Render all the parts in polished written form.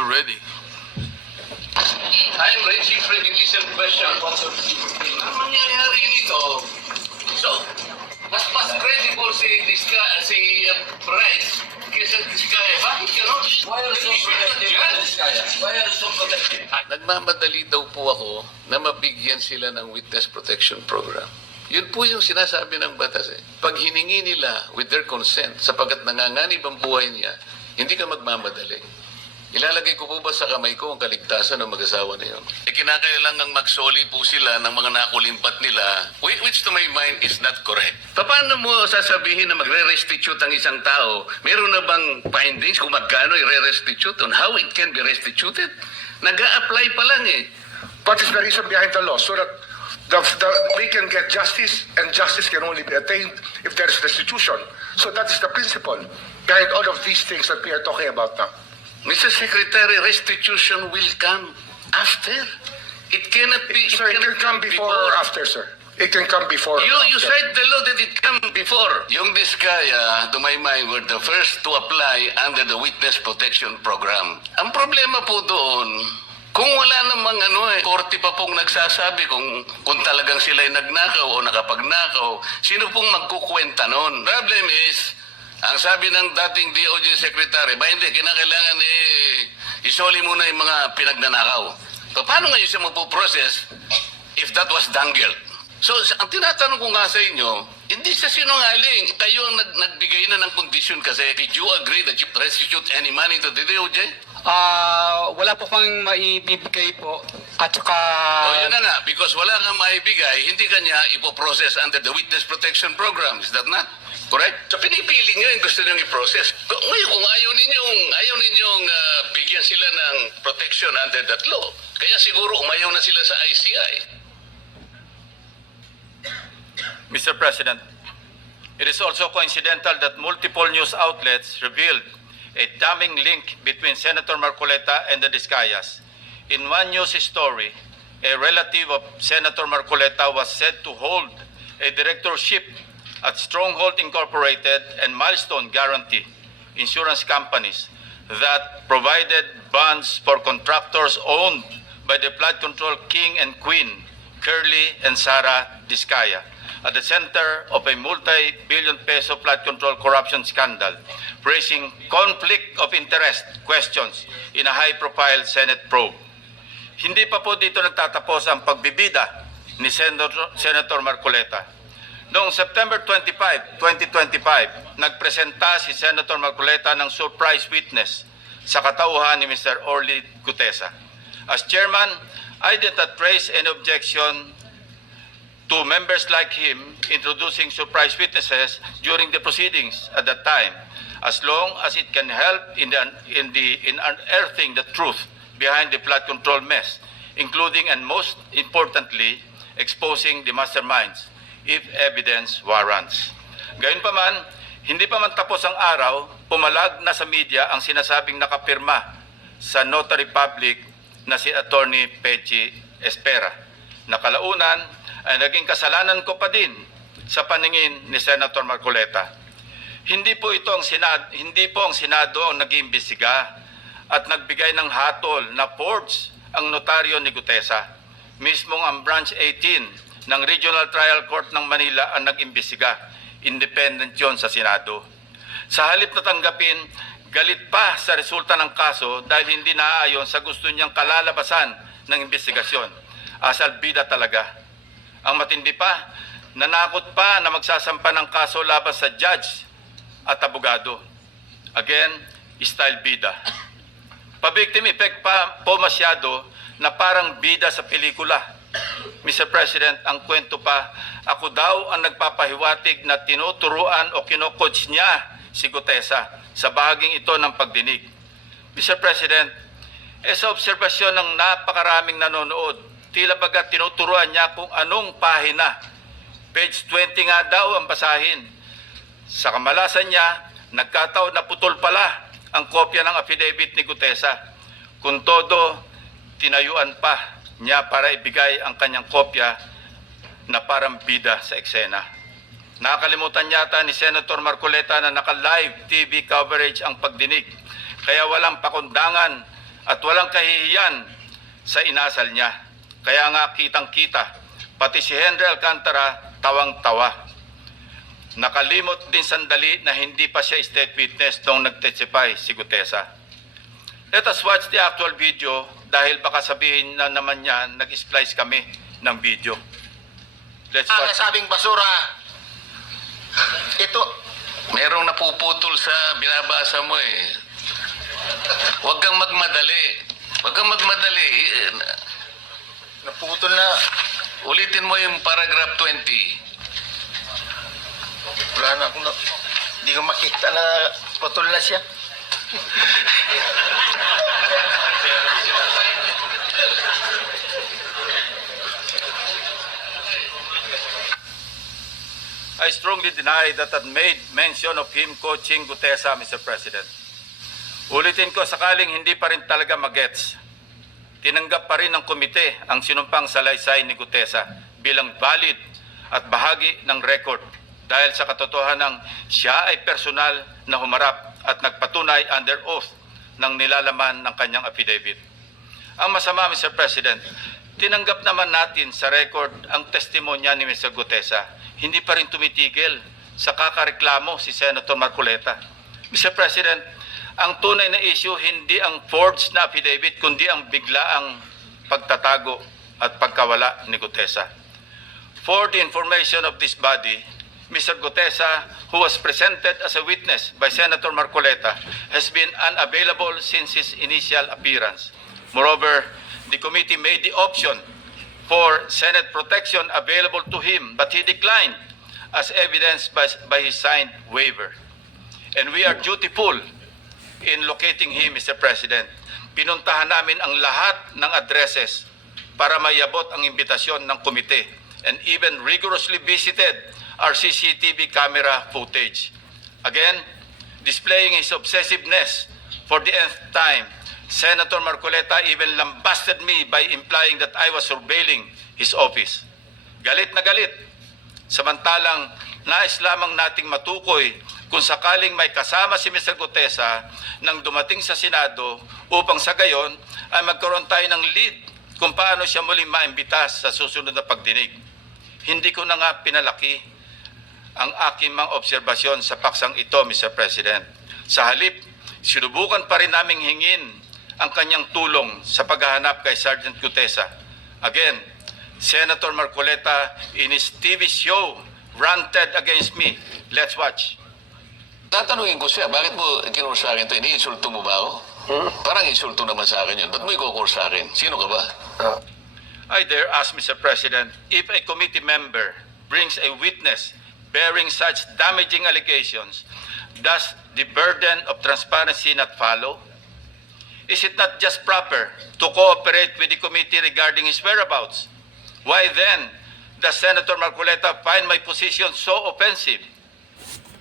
you're ready. I'm raising prejudicial question. Ang mangyayari nito, so, mas credible si Bryce kaysa Diskaya. Bakit gano'n? Why are you so protective of Diskaya? Why are you so protective? Nagmamadali daw po ako na mabigyan sila ng witness protection program. Yun po yung sinasabi ng batas eh. Pag hiningi nila with their consent, sapagkat nanganganib ang buhay niya, hindi ka magmamadali. Ilalagay ko po ba sa kamay ko ang kaligtasan ng mag-asawa na yun? Kinakailangang magsoli po sila ng mga nakulimpat nila, which to my mind is not correct. Paano mo sasabihin na magre-restitute ang isang tao? Meron na bang findings kung magkano i-restitute on how it can be restituted? Nag-a-apply pa lang eh. What is the reason behind the law? So that we can get justice, and justice can only be attained if there is restitution. So that is the principle behind all of these things that we are talking about now. Mr. Secretary, restitution will come after. It cannot be... Sir, it can come before or after, sir. It can come before. You cite the law that it come before. Yung Diskaya, to my mind, were the first to apply under the Witness Protection Program. Ang problema po doon, kung wala namang korte pa pong nagsasabi kung talagang sila'y nagnakaw o nakapagnakaw, sino pong magkukwenta noon? Problem is, ang sabi ng dating DOJ Secretary, ba hindi, kinakailangan isoli muna yung mga pinagnanakaw. So, paano ngayon siya mapuprocess if that was dangled? So, ang tinatanong ko nga sa inyo, hindi siya sinungaling. Kayo ang nagbigay na ng condition kasi. Did you agree that you restitute any money to the DOJ? Wala po kang maibibigay po. At saka... Yun na nga, because wala kang maibigay, hindi kanya ipoprocess under the Witness Protection Program. Is that not correct? So pinipili nyo yung gusto nyo i-process. Ngayon, kung ayaw ninyong bigyan sila ng protection under that law, kaya siguro umayaw na sila sa ICI. Mr. President, it is also coincidental that multiple news outlets revealed a damning link between Senator Marcoleta and the Diskayas. In one news story, a relative of Senator Marcoleta was said to hold a directorship at Stronghold Incorporated and Milestone Guarantee insurance companies that provided bonds for contractors owned by the flood control king and queen, Curly and Sara Diskaya, at the center of a multi-billion peso flood control corruption scandal, raising conflict of interest questions in a high-profile Senate probe. Hindi pa po dito nagtatapos ang pagbibida ni Senator Marcoleta. Noong September 25, 2025, nagpresenta si Senator Marcoleta ng surprise witness sa katauhan ni Mr. Orly Gutesa. As chairman, I did not raise any objection to members like him introducing surprise witnesses during the proceedings at that time, as long as it can help in unearthing the truth behind the flood control mess, including and most importantly, exposing the masterminds if evidence warrants. Gayunpaman, hindi pa man tapos ang araw, pumalag na sa media ang sinasabing nakapirma sa notary public na si Attorney Pechi Espera. Nakalaunan ay naging kasalanan ko pa din sa paningin ni Senator Marcoleta. Hindi po ang Senado ang nag-iimbestiga at nagbigay ng hatol na forged ang notaryo ni Gutesa. Mismong ang Branch 18 ng Regional Trial Court ng Manila ang nag-imbestiga. Independent yon sa Senado. Sa halip na tanggapin, galit pa sa resulta ng kaso dahil hindi naaayon sa gusto niyang kalalabasan ng investigasyon. Asal bida talaga. Ang matindi pa, nanakot pa na magsasampa ng kaso laban sa judge at abogado. Again, style bida. Pa-victim effect pa po masyado na parang bida sa pelikula. Mr. President, ang kwento pa, ako daw ang nagpapahiwatig na tinuturuan o kinocoach niya si Gutesa sa bahaging ito ng pagdinig. Mr. President, sa obserbasyon ng napakaraming nanonood, tila baga tinuturuan niya kung anong pahina. Page 20 nga daw ang basahin. Sa kamalasan niya, nagkataon na putol pala ang kopya ng affidavit ni Gutesa. Kung todo, tinayuan pa niya para ibigay ang kanyang kopya na parang bida sa eksena. Nakalimutan yata ni Senator Marcoleta na naka-live TV coverage ang pagdinig. Kaya walang pakundangan at walang kahihiyan sa inasal niya. Kaya nga kitang-kita, pati si Henry Alcantara tawang-tawa. Nakalimot din sandali na hindi pa siya state witness nung nag-testify si Gutesa. Let us watch the actual video dahil baka sabihin na naman niya nag-splice kami ng video. Let's watch. Sabing basura. Ito, Merong napuputol sa binabasa mo eh. Huwag kang magmadali. Huwag kang magmadali. naputol na. Ulitin mo yung paragraph 20. Wala na akong, hindi ko makita na putol na siya. I strongly deny that I made mention of him coaching Gutesa, Mr. President. Ulitin ko, sakaling hindi pa rin talaga magets, tinanggap pa rin ng komite ang sinumpang salaysay ni Gutesa bilang valid at bahagi ng record dahil sa katotohanan siya ay personal na humarap at nagpatunay under oath ng nilalaman ng kanyang affidavit. Ang masama, Mr. President, tinanggap naman natin sa record ang testimonya ni Mr. Gutesa. Hindi pa rin tumitigil sa kakareklamo si Senator Marcoleta. Mr. President, ang tunay na issue hindi ang forged na affidavit kundi ang biglaang pagtatago at pagkawala ni Gutesa. For the information of this body, Mr. Gutesa, who was presented as a witness by Senator Marcoleta, has been unavailable since his initial appearance. Moreover, the committee made the option for Senate protection available to him, but he declined as evidenced by his signed waiver. And we are dutiful in locating him, Mr. President. Pinuntahan namin ang lahat ng addresses para mayabot ang imbitasyon ng komite and even rigorously visited our CCTV camera footage. Again, displaying his obsessiveness for the nth time, Senator Marcoleta even lambasted me by implying that I was surveilling his office. Galit na galit. Samantalang nais lamang nating matukoy kung sakaling may kasama si Mr. Gutesa nang dumating sa Senado upang sa gayon ay magkaroon tayo ng lead kung paano siya muling maimbitas sa susunod na pagdinig. Hindi ko na nga pinalaki ang aking mga obserbasyon sa paksang ito, Mr. President. Sa halip, sinubukan pa rin naming hingin ang kanyang tulong sa paghahanap kay Sergeant Gutesa. Again, Senator Marcoleta in his TV show ranted against me. Let's watch. Tatanungin ko siya, bakit mo kinur sa akin ito? Iniinsulto mo ba ako? Parang insulto naman sa akin yun. Ba't mo ikukur sa akin? Sino ka ba? I dare ask, Mr. President, if a committee member brings a witness bearing such damaging allegations, does the burden of transparency not follow? Is it not just proper to cooperate with the committee regarding his whereabouts? Why then does Senator Marcoleta find my position so offensive?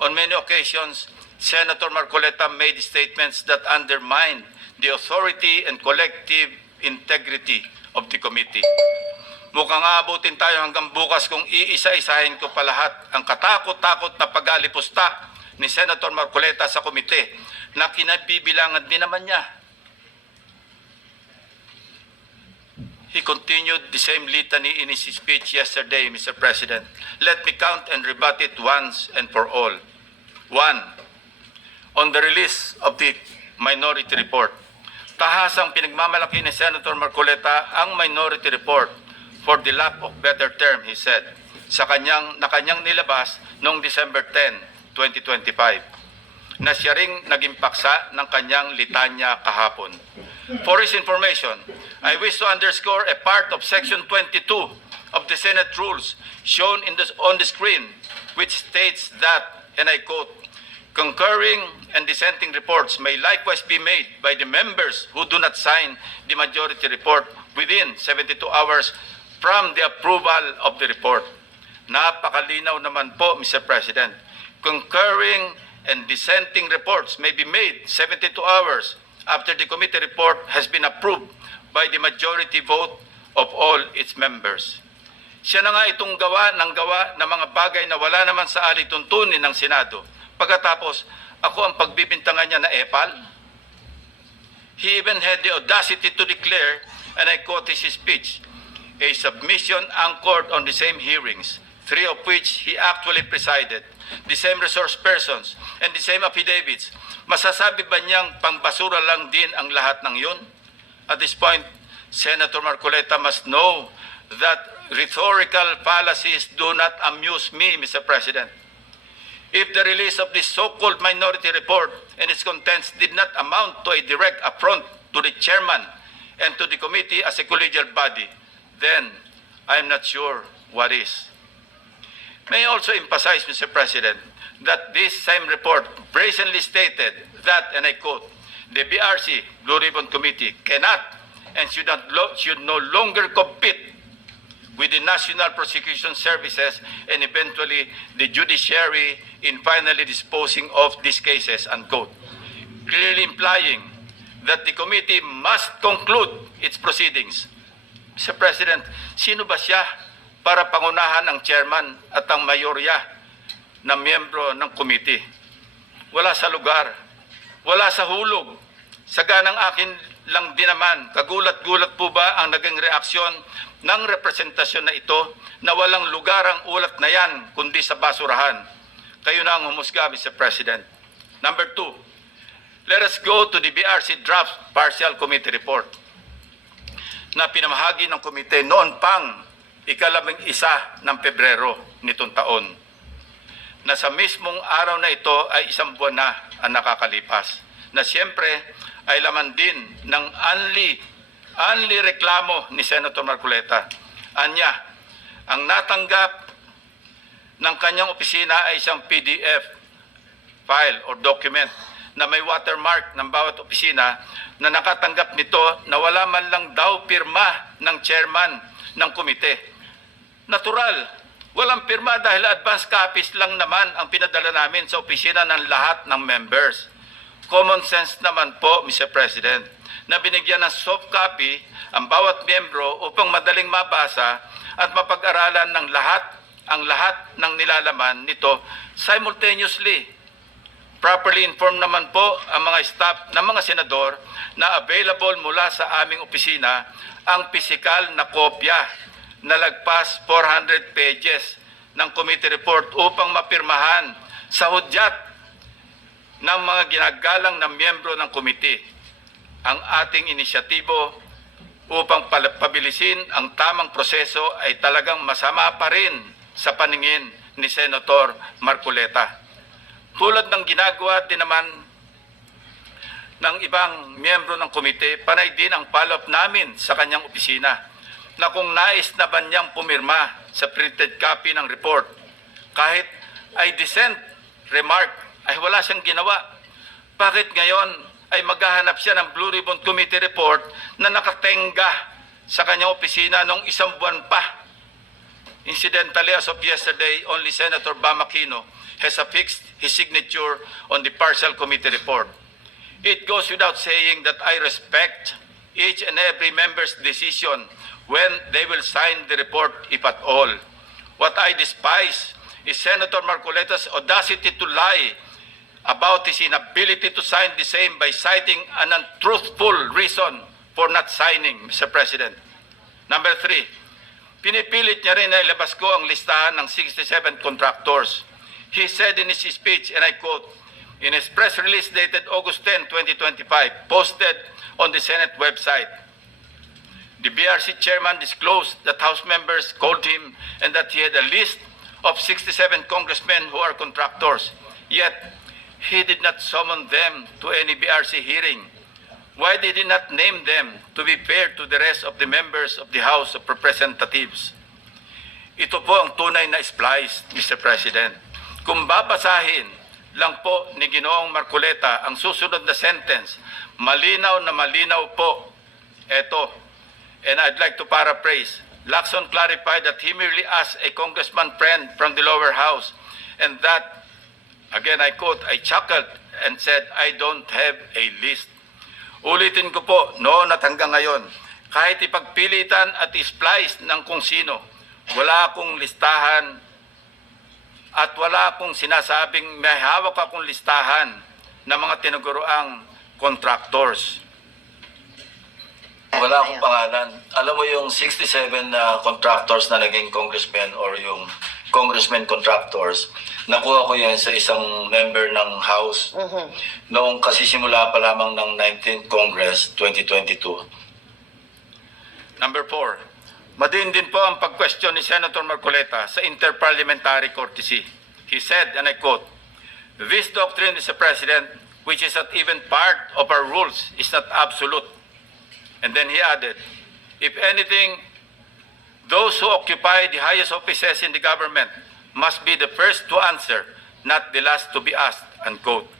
On many occasions, Senator Marcoleta made statements that undermine the authority and collective integrity of the committee. Mukhang aabutin tayo hanggang bukas kung iisa-isahin ko pa lahat ang katakot-takot na pag-alipusta ni Senator Marcoleta sa komite na kinabibilangan din naman niya. He continued the same litany in his speech yesterday, Mr. President. Let me count and rebut it once and for all. 1. On the release of the minority report, tahasang pinagmamalaki ni Senator Marcoleta ang minority report for the lack of better term, he said, na kanyang nilabas noong December 10, 2025, na siya ring naging paksa ng kanyang litanya kahapon. For his information, I wish to underscore a part of Section 22 of the Senate Rules shown on the screen, which states that, and I quote, concurring and dissenting reports may likewise be made by the members who do not sign the majority report within 72 hours from the approval of the report. Napakalinaw naman po, Mr. President. Concurring and dissenting reports may be made 72 hours after the committee report has been approved by the majority vote of all its members. Siya na nga itong gawa ng mga bagay na wala naman sa alituntunin ng Senado. Pagkatapos, ako ang pagbibintangan niya na epal. He even had the audacity to declare, and I quote his speech, a submission anchored on the same hearings, 3 of which he actually presided, the same resource persons, and the same affidavits. Masasabi ba niyang pangbasura lang din ang lahat ng yun? At this point, Senator Marcoleta must know that rhetorical fallacies do not amuse me, Mr. President. If the release of this so-called minority report and its contents did not amount to a direct affront to the chairman and to the committee as a collegial body, then I am not sure what is. May I also emphasize, Mr. President, that this same report brazenly stated that, and I quote, the BRC, Blue Ribbon Committee, cannot and should no longer compete with the National Prosecution Services and eventually the judiciary in finally disposing of these cases, unquote. Clearly implying that the committee must conclude its proceedings. Mr. President, sino ba siya para pangunahan ang chairman at ang mayorya na miyembro ng committee? Wala sa lugar, wala sa hulog. Saganang akin lang din naman, kagulat-gulat po ba ang naging reaksyon ng representasyon na ito na walang lugar ang ulat na yan kundi sa basurahan? Kayo na ang humusga, Mr. President. Number 2, let us go to the BRC draft partial committee report na pinamahagi ng komite noon pang ika-11 ng Pebrero nitong taon, na sa mismong araw na ito ay 1 buwan na ang nakakalipas, na siyempre ay laman din ng only reklamo ni Senator Marcoleta. Anya, ang natanggap ng kanyang opisina ay isang PDF file or document na may watermark ng bawat opisina na nakatanggap nito na wala man lang daw pirma ng chairman ng komite. Natural, walang pirma dahil advance copies lang naman ang pinadala namin sa opisina ng lahat ng members. Common sense naman po, Mr. President, na binigyan ng soft copy ang bawat miyembro upang madaling mabasa at mapag-aralan ng ang lahat ng nilalaman nito simultaneously. Properly informed naman po ang mga staff ng mga senador na available mula sa aming opisina ang pisikal na kopya na lagpas 400 pages ng committee report upang mapirmahan sa hudyat ng mga ginagalang na miyembro ng komite. Ang ating inisyatibo upang pabilisin ang tamang proseso ay talagang masama pa rin sa paningin ni Senator Marcoleta. Tulad ng ginagawa din naman ng ibang miyembro ng komite, panay din ang follow-up namin sa kanyang opisina na kung nais na ba niyang pumirma sa printed copy ng report, kahit ay dissent remark ay wala siyang ginawa. Bakit ngayon ay maghahanap siya ng Blue Ribbon Committee report na nakatenga sa kanyang opisina noong 1 buwan pa? Incidentally, as of yesterday, only Senator Bam Aquino has affixed his signature on the partial committee report. It goes without saying that I respect each and every member's decision when they will sign the report, if at all. What I despise is Senator Marcoleta's audacity to lie about his inability to sign the same by citing an untruthful reason for not signing, Mr. President. Number 3, pinipilit niya rin na ilabas ko ang listahan ng 67 contractors. He said in his speech, and I quote, in his press release dated August 10, 2025, posted on the Senate website, the BRC chairman disclosed that House members called him and that he had a list of 67 congressmen who are contractors. Yet, he did not summon them to any BRC hearing. Why did he not name them to be fair to the rest of the members of the House of Representatives? Ito po ang tunay na splice, Mr. President. Kung babasahin lang po ni Ginoong Marcoleta ang susunod na sentence, malinaw na malinaw po. Ito, and I'd like to paraphrase, Lacson clarified that he merely asked a congressman friend from the lower house and that, again, I quote, I chuckled and said, I don't have a list. Ulitin ko po, noon at hanggang ngayon, kahit ipagpilitan at isplice ng kung sino, wala akong listahan at wala akong sinasabing may hawak akong listahan ng mga tinuguroang contractors. Wala akong pangalan. Alam mo yung 67 na contractors na naging congressmen or yung congressmen contractors, nakuha ko yan sa isang member ng House noong kasisimula pa lamang ng 19th Congress 2022. Number 4, madiin din po ang pag-question ni Senator Marcoleta sa interparliamentary courtesy. He said, and I quote, "This doctrine, Mr. President, which is not even part of our rules, is not absolute." And then he added, "If anything, those who occupy the highest offices in the government must be the first to answer, not the last to be asked," unquote.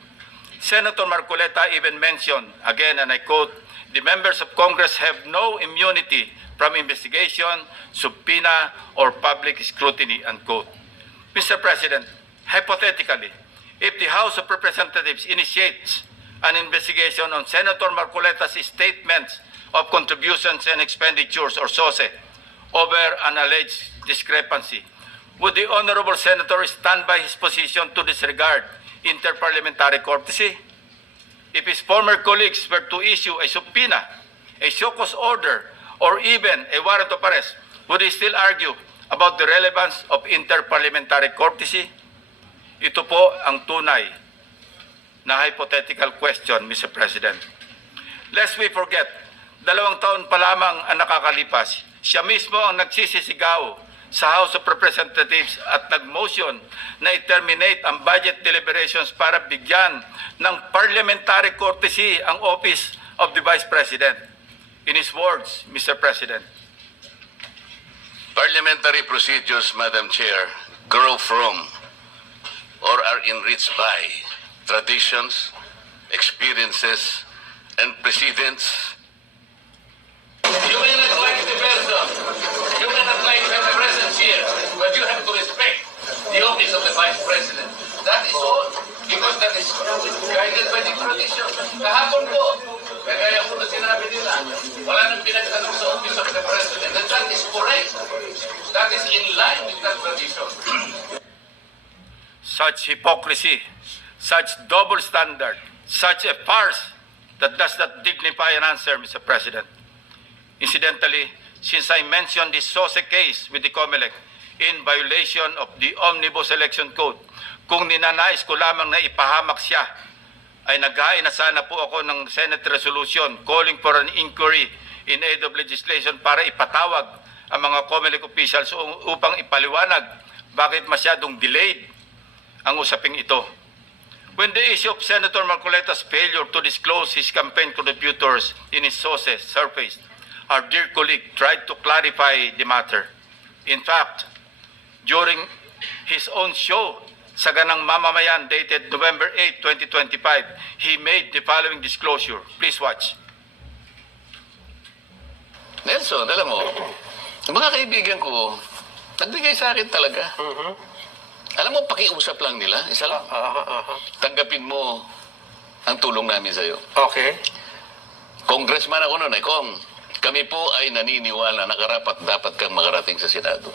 Senator Marcoleta even mentioned, again, and I quote, "The members of Congress have no immunity from investigation, subpoena, or public scrutiny," unquote. Mr. President, hypothetically, if the House of Representatives initiates an investigation on Senator Marcoleta's statements of contributions and expenditures, or SOSE, over an alleged discrepancy, would the Honorable Senator stand by his position to disregard interparliamentary courtesy? If his former colleagues were to issue a subpoena, a show cause order, or even a warrant of arrest, would he still argue about the relevance of interparliamentary courtesy? Ito po ang tunay na hypothetical question, Mr. President. Lest we forget, 2 taon pa lamang ang nakakalipas, siya mismo ang nagsisisigaw sa House of Representatives at nag-motion na i-terminate ang budget deliberations para bigyan ng parliamentary courtesy ang Office of the Vice President. In his words, Mr. President, Parliamentary procedures, Madam Chair, grow from or are enriched by traditions, experiences, and precedents. You may not like the person, you may not like the presence here, but you have to respect the office of the Vice President. That is all. Because that is guided by the tradition. Kahapon po, kagaya po na sinabi nila, wala nang pinagtanong sa office of the President. And that is correct. That is in line with that tradition. such hypocrisy, such double standard, such a farce that does not dignify an answer, Mr. President. Incidentally, since I mentioned this SOSE case with the COMELEC in violation of the Omnibus Election Code, kung ninanais ko lamang na ipahamak siya, ay naghain na sana po ako ng Senate resolution calling for an inquiry in aid of legislation para ipatawag ang mga COMELEC officials upang ipaliwanag bakit masyadong delayed ang usaping ito. When the issue of Senator Marcoleta's failure to disclose his campaign contributors in his sources surfaced, our dear colleague tried to clarify the matter. In fact, during his own show, Saganang Mamamayan, dated November 8, 2025, he made the following disclosure. Please watch. Nelson, alam mo, mga kaibigan ko, nagbigay sa akin talaga. Alam mo, pakiusap lang nila, isa lang. Tanggapin mo ang tulong namin sa'yo. Okay. Congressman ako noon, Kong. Kami po ay naniniwala na karapat dapat kang makarating sa Senado.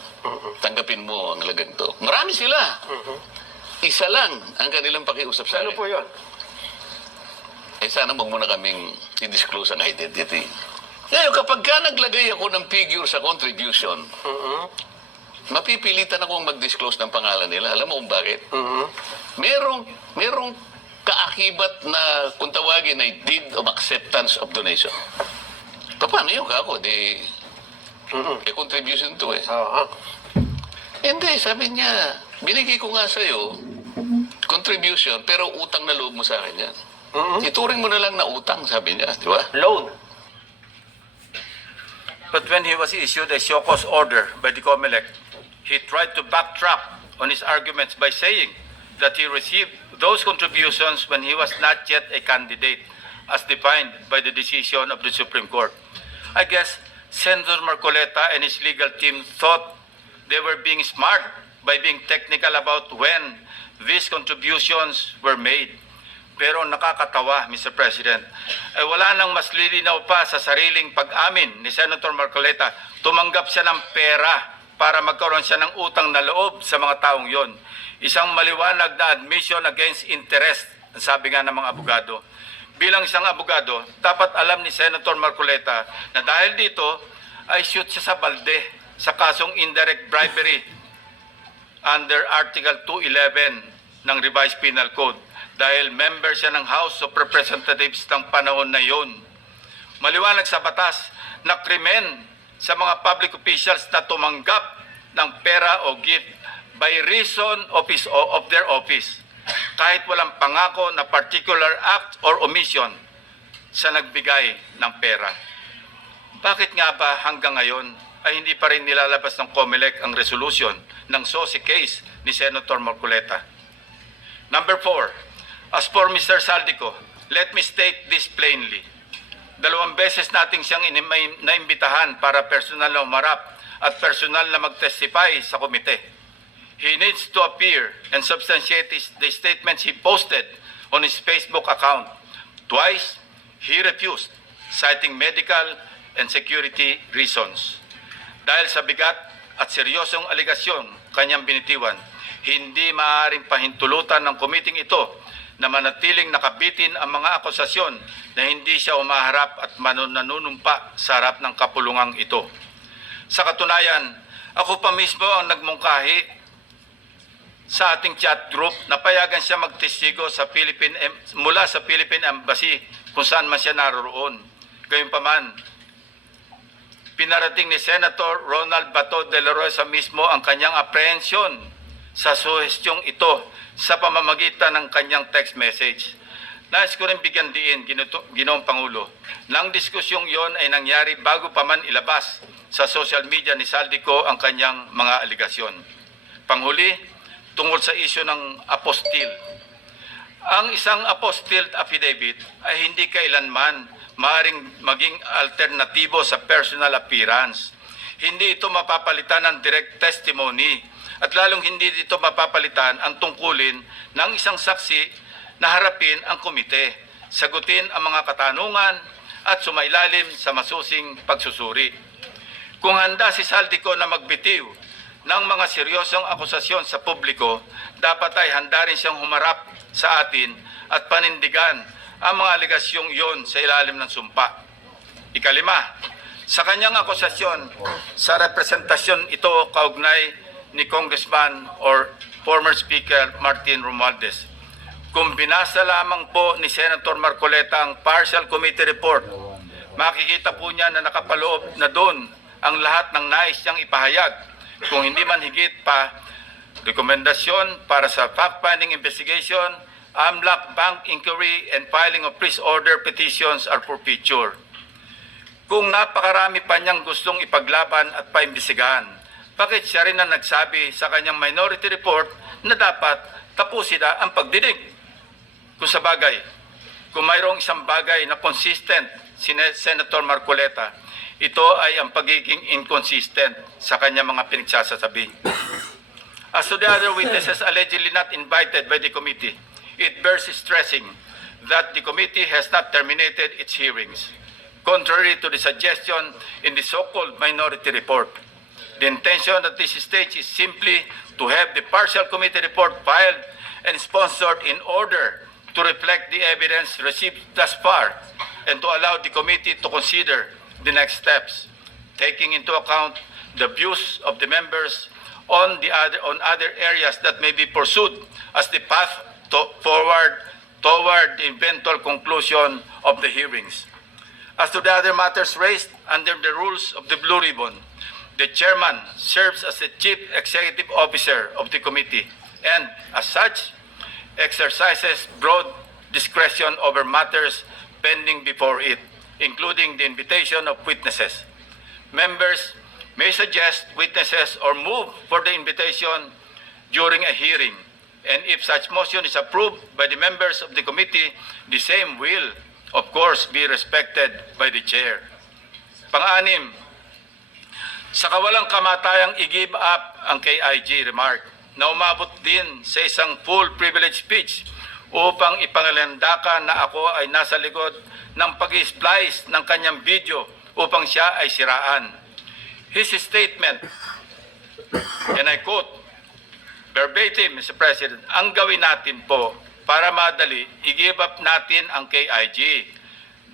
Tanggapin mo ang lagang to. Marami sila. Isa lang ang kanilang pakiusap sa akin. Ano po yun? Eh sana wag mo na kaming i-disclose ang identity. Ngayon, kapag ka naglagay ako ng figure sa contribution, mapipilitan akong mag-disclose ng pangalan nila. Alam mo kung bakit? Merong kaakibat na kung tawagin ay deed of acceptance of donation. Paano yun ka ako? Contribution to eh. Hindi, sabi niya, binigay ko nga sa'yo, contribution, pero utang na loob mo sa akin yan. Ituring mo na lang na utang, sabi niya, di ba? Loan. But when he was issued a show cause order by the COMELEC, he tried to backtrack on his arguments by saying that he received those contributions when he was not yet a candidate, as defined by the decision of the Supreme Court. I guess Senator Marcoleta and his legal team thought they were being smart by being technical about when these contributions were made. Pero nakakatawa, Mr. President, ay wala nang mas lilinaw pa sa sariling pag-amin ni Senator Marcoleta. Tumanggap siya ng pera para magkaroon siya ng utang na loob sa mga taong yon. Isang maliwanag na admission against interest, ang sabi nga ng mga abogado. bilang isang abogado, dapat alam ni Senator Marcoleta na dahil dito ay shoot siya sa balde sa kasong indirect bribery under Article 211 ng Revised Penal Code dahil member siya ng House of Representatives ng panahon na yon. Maliwanag sa batas na krimen sa mga public officials na tumanggap ng pera o gift by reason of their office kahit walang pangako na particular act or omission sa nagbigay ng pera. Bakit nga ba hanggang ngayon ay hindi pa rin nilalabas ng COMELEC ang resolution ng SOSI case ni Senator Marcoleta? Number 4, as for Mr. Saldico, let me state this plainly. 2 beses nating siyang naimbitahan para personal na umarap at personal na mag-testify sa komite. He needs to appear and substantiate the statements he posted on his Facebook account. Twice, he refused, citing medical and security reasons. Dahil sa bigat at seryosong aligasyon kanyang binitiwan, hindi maaaring pahintulutan ng komiting ito na manatiling nakabitin ang mga akusasyon na hindi siya umaharap at nanunumpa sa harap ng kapulungang ito. Sa katunayan, ako pa mismo ang nagmungkahi sa ating chat group na payagan siya magtestigo sa mula sa Philippine Embassy kung saan man siya naroroon. Gayunpaman, pinarating ni Senator Ronald Bato de la Rosa mismo ang kanyang apprehension sa suhestyong ito sa pamamagitan ng kanyang text message. Nais ko rin bigyan diin, Ginoong Pangulo, nang diskusyong yon ay nangyari bago pa man ilabas sa social media ni Saldico ang kanyang mga aligasyon. Panghuli, tungkol sa isyu ng apostille. Ang isang apostille affidavit ay hindi kailanman maaaring maging alternatibo sa personal appearance. Hindi ito mapapalitan ng direct testimony at lalong hindi dito mapapalitan ang tungkulin ng isang saksi na harapin ang komite, sagutin ang mga katanungan at sumailalim sa masusing pagsusuri. Kung handa si Saldico na magbitiw ng mga seryosong akusasyon sa publiko, dapat ay handa rin siyang humarap sa atin at panindigan ang mga aligasyong yon sa ilalim ng sumpa. Ikalima, sa kanyang akusasyon sa representasyon ito kaugnay ni Congressman or former Speaker Martin Romualdez. Kung binasa lamang po ni Senator Marcoleta ang partial committee report, makikita po niya na nakapaloob na doon ang lahat ng nais niyang ipahayag. Kung hindi man higit pa, rekomendasyon para sa fact-finding investigation, AMLAC bank inquiry, and filing of freeze order petitions are for future. Kung napakarami pa niyang gustong ipaglaban at paimbestigahan, bakit siya rin na nagsabi sa kanyang minority report na dapat tapusin na ang pagdinig? Kung sa bagay, kung mayroong isang bagay na consistent si Senator Marcoleta, ito ay ang pagiging inconsistent sa kanyang mga pinagsasasabi. As to the other witnesses allegedly not invited by the committee, it bears stressing that the committee has not terminated its hearings, contrary to the suggestion in the so-called minority report. The intention at this stage is simply to have the partial committee report filed and sponsored in order to reflect the evidence received thus far and to allow the committee to consider the next steps, taking into account the views of the members on other areas that may be pursued as the path forward toward the eventual conclusion of the hearings. As to the other matters raised under the rules of the Blue Ribbon, the chairman serves as the chief executive officer of the committee and, as such, exercises broad discretion over matters pending before it, including the invitation of witnesses. Members may suggest witnesses or move for the invitation during a hearing, and if such motion is approved by the members of the committee, the same will, of course, be respected by the chair. Pang-anim, sa kawalang kamatayang i-give up ang KIG remark na umabot din sa isang full privilege speech upang ipangalandakan na ako ay nasa likod ng pag-splice ng kanyang video upang siya ay siraan. His statement, and I quote, verbatim, Mr. President, ang gawin natin po para madali, i-give up natin ang KIG.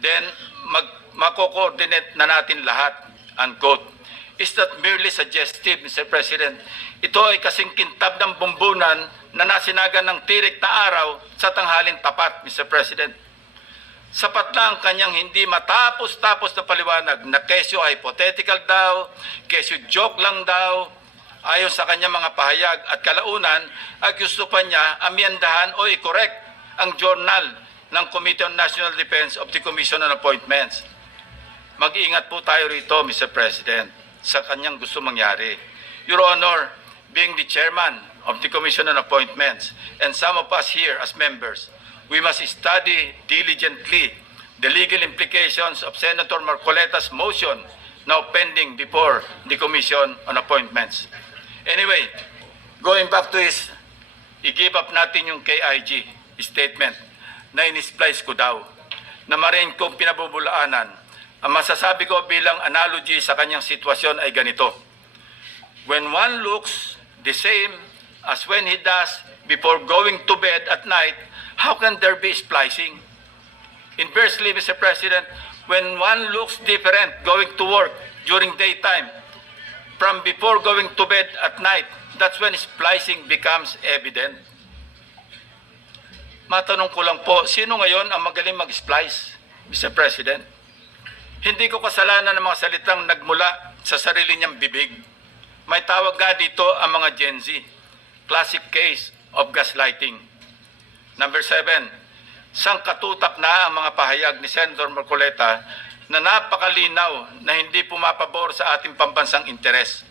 Then, mako-coordinate na natin lahat, unquote. Is that merely suggestive, Mr. President? Ito ay kasing kintab ng bumbunan na nasinagan ng tirik na araw sa tanghalin tapat, Mr. President. Sapat na ang kanyang hindi matapos-tapos na paliwanag na kesyo hypothetical daw, kesyo joke lang daw, ayon sa kanyang mga pahayag at kalaunan ay gusto pa niya amyendahan o i-correct ang journal ng Committee on National Defense of the Commission on Appointments. Mag-iingat po tayo rito, Mr. President, sa kanyang gusto mangyari. Your Honor, being the chairman of the Commission on Appointments and some of us here as members, we must study diligently the legal implications of Senator Marcoleta's motion now pending before the Commission on Appointments. Anyway, going back to his, i-give up natin yung KIG statement na in-splice ko daw, na marin kong pinabubulaanan. Ang masasabi ko bilang analogy sa kanyang sitwasyon ay ganito. When one looks the same as when he does before going to bed at night, how can there be splicing? Inversely, Mr. President, when one looks different going to work during daytime from before going to bed at night, that's when splicing becomes evident. Matanong ko lang po, sino ngayon ang magaling mag-splice, Mr. President? Hindi ko kasalanan ng mga salitang nagmula sa sarili niyang bibig. May tawag nga dito ang mga Gen Z. Classic case of gaslighting. Number 7, sangkatutak na ang mga pahayag ni Senator Marcoleta na napakalinaw na hindi pumapabor sa ating pambansang interes.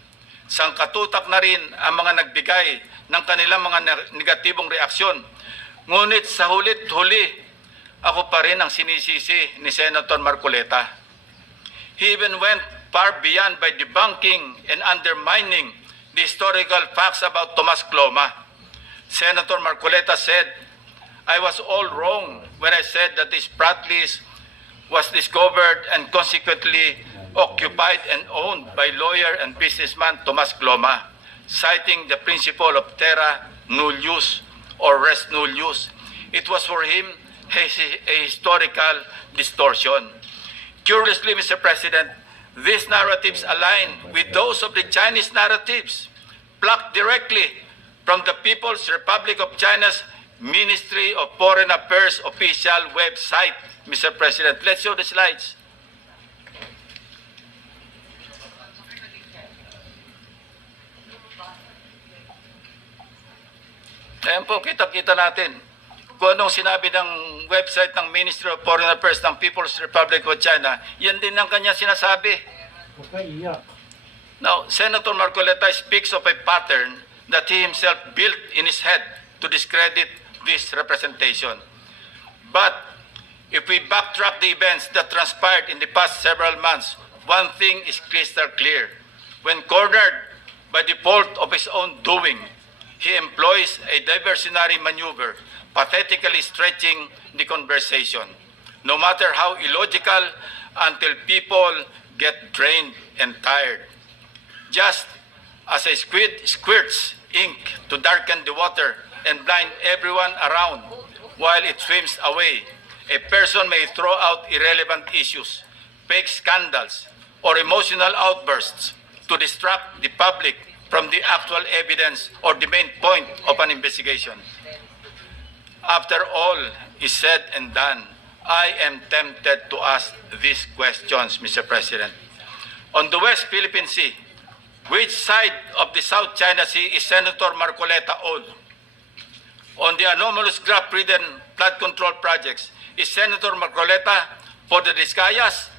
Sangkatutak na rin ang mga nagbigay ng kanilang mga negatibong reaksyon. Ngunit sa hulit-huli, ako pa rin ang sinisisi ni Senator Marcoleta. He even went far beyond by debunking and undermining the historical facts about Tomas Cloma. Senator Marcoleta said, I was all wrong when I said that this Spratlys was discovered and consequently occupied and owned by lawyer and businessman Tomas Cloma, citing the principle of terra nullius or res nullius. It was for him a historical distortion. Curiously, Mr. President, these narratives align with those of the Chinese narratives, plucked directly from the People's Republic of China's Ministry of Foreign Affairs official website, Mr. President. Let's show the slides. Ayan po, kita-kita natin kung anong sinabi ng website ng Ministry of Foreign Affairs ng People's Republic of China. Yan din ang kanya sinasabi. Now, Senator Marcoleta speaks of a pattern that he himself built in his head to discredit this representation. But if we backtrack the events that transpired in the past several months, one thing is crystal clear. When cornered by the fault of his own doing, he employs a diversionary maneuver, pathetically stretching the conversation, no matter how illogical, until people get drained and tired. Just as a squid squirts ink to darken the water and blind everyone around while it swims away, a person may throw out irrelevant issues, fake scandals, or emotional outbursts to distract the public from the actual evidence or the main point of an investigation. After all is said and done, I am tempted to ask these questions, Mr. President. On the West Philippine Sea, which side of the South China Sea is Senator Marcoleta on? On the anomalous graft-ridden flood control projects, is Senator Marcoleta for the Discayas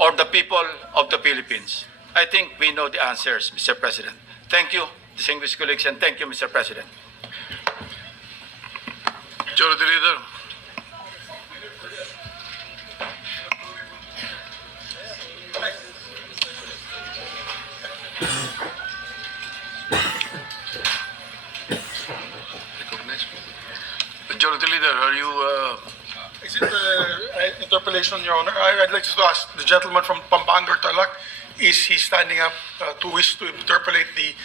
or the people of the Philippines? I think we know the answers, Mr. President. Thank you, distinguished colleagues, and thank you, Mr. President. Majority Leader. Majority Leader, are you... Is it interpellation, Your Honor? I'd like to ask the gentleman from Pampanga, Tarlac, is he standing up to wish to interpellate the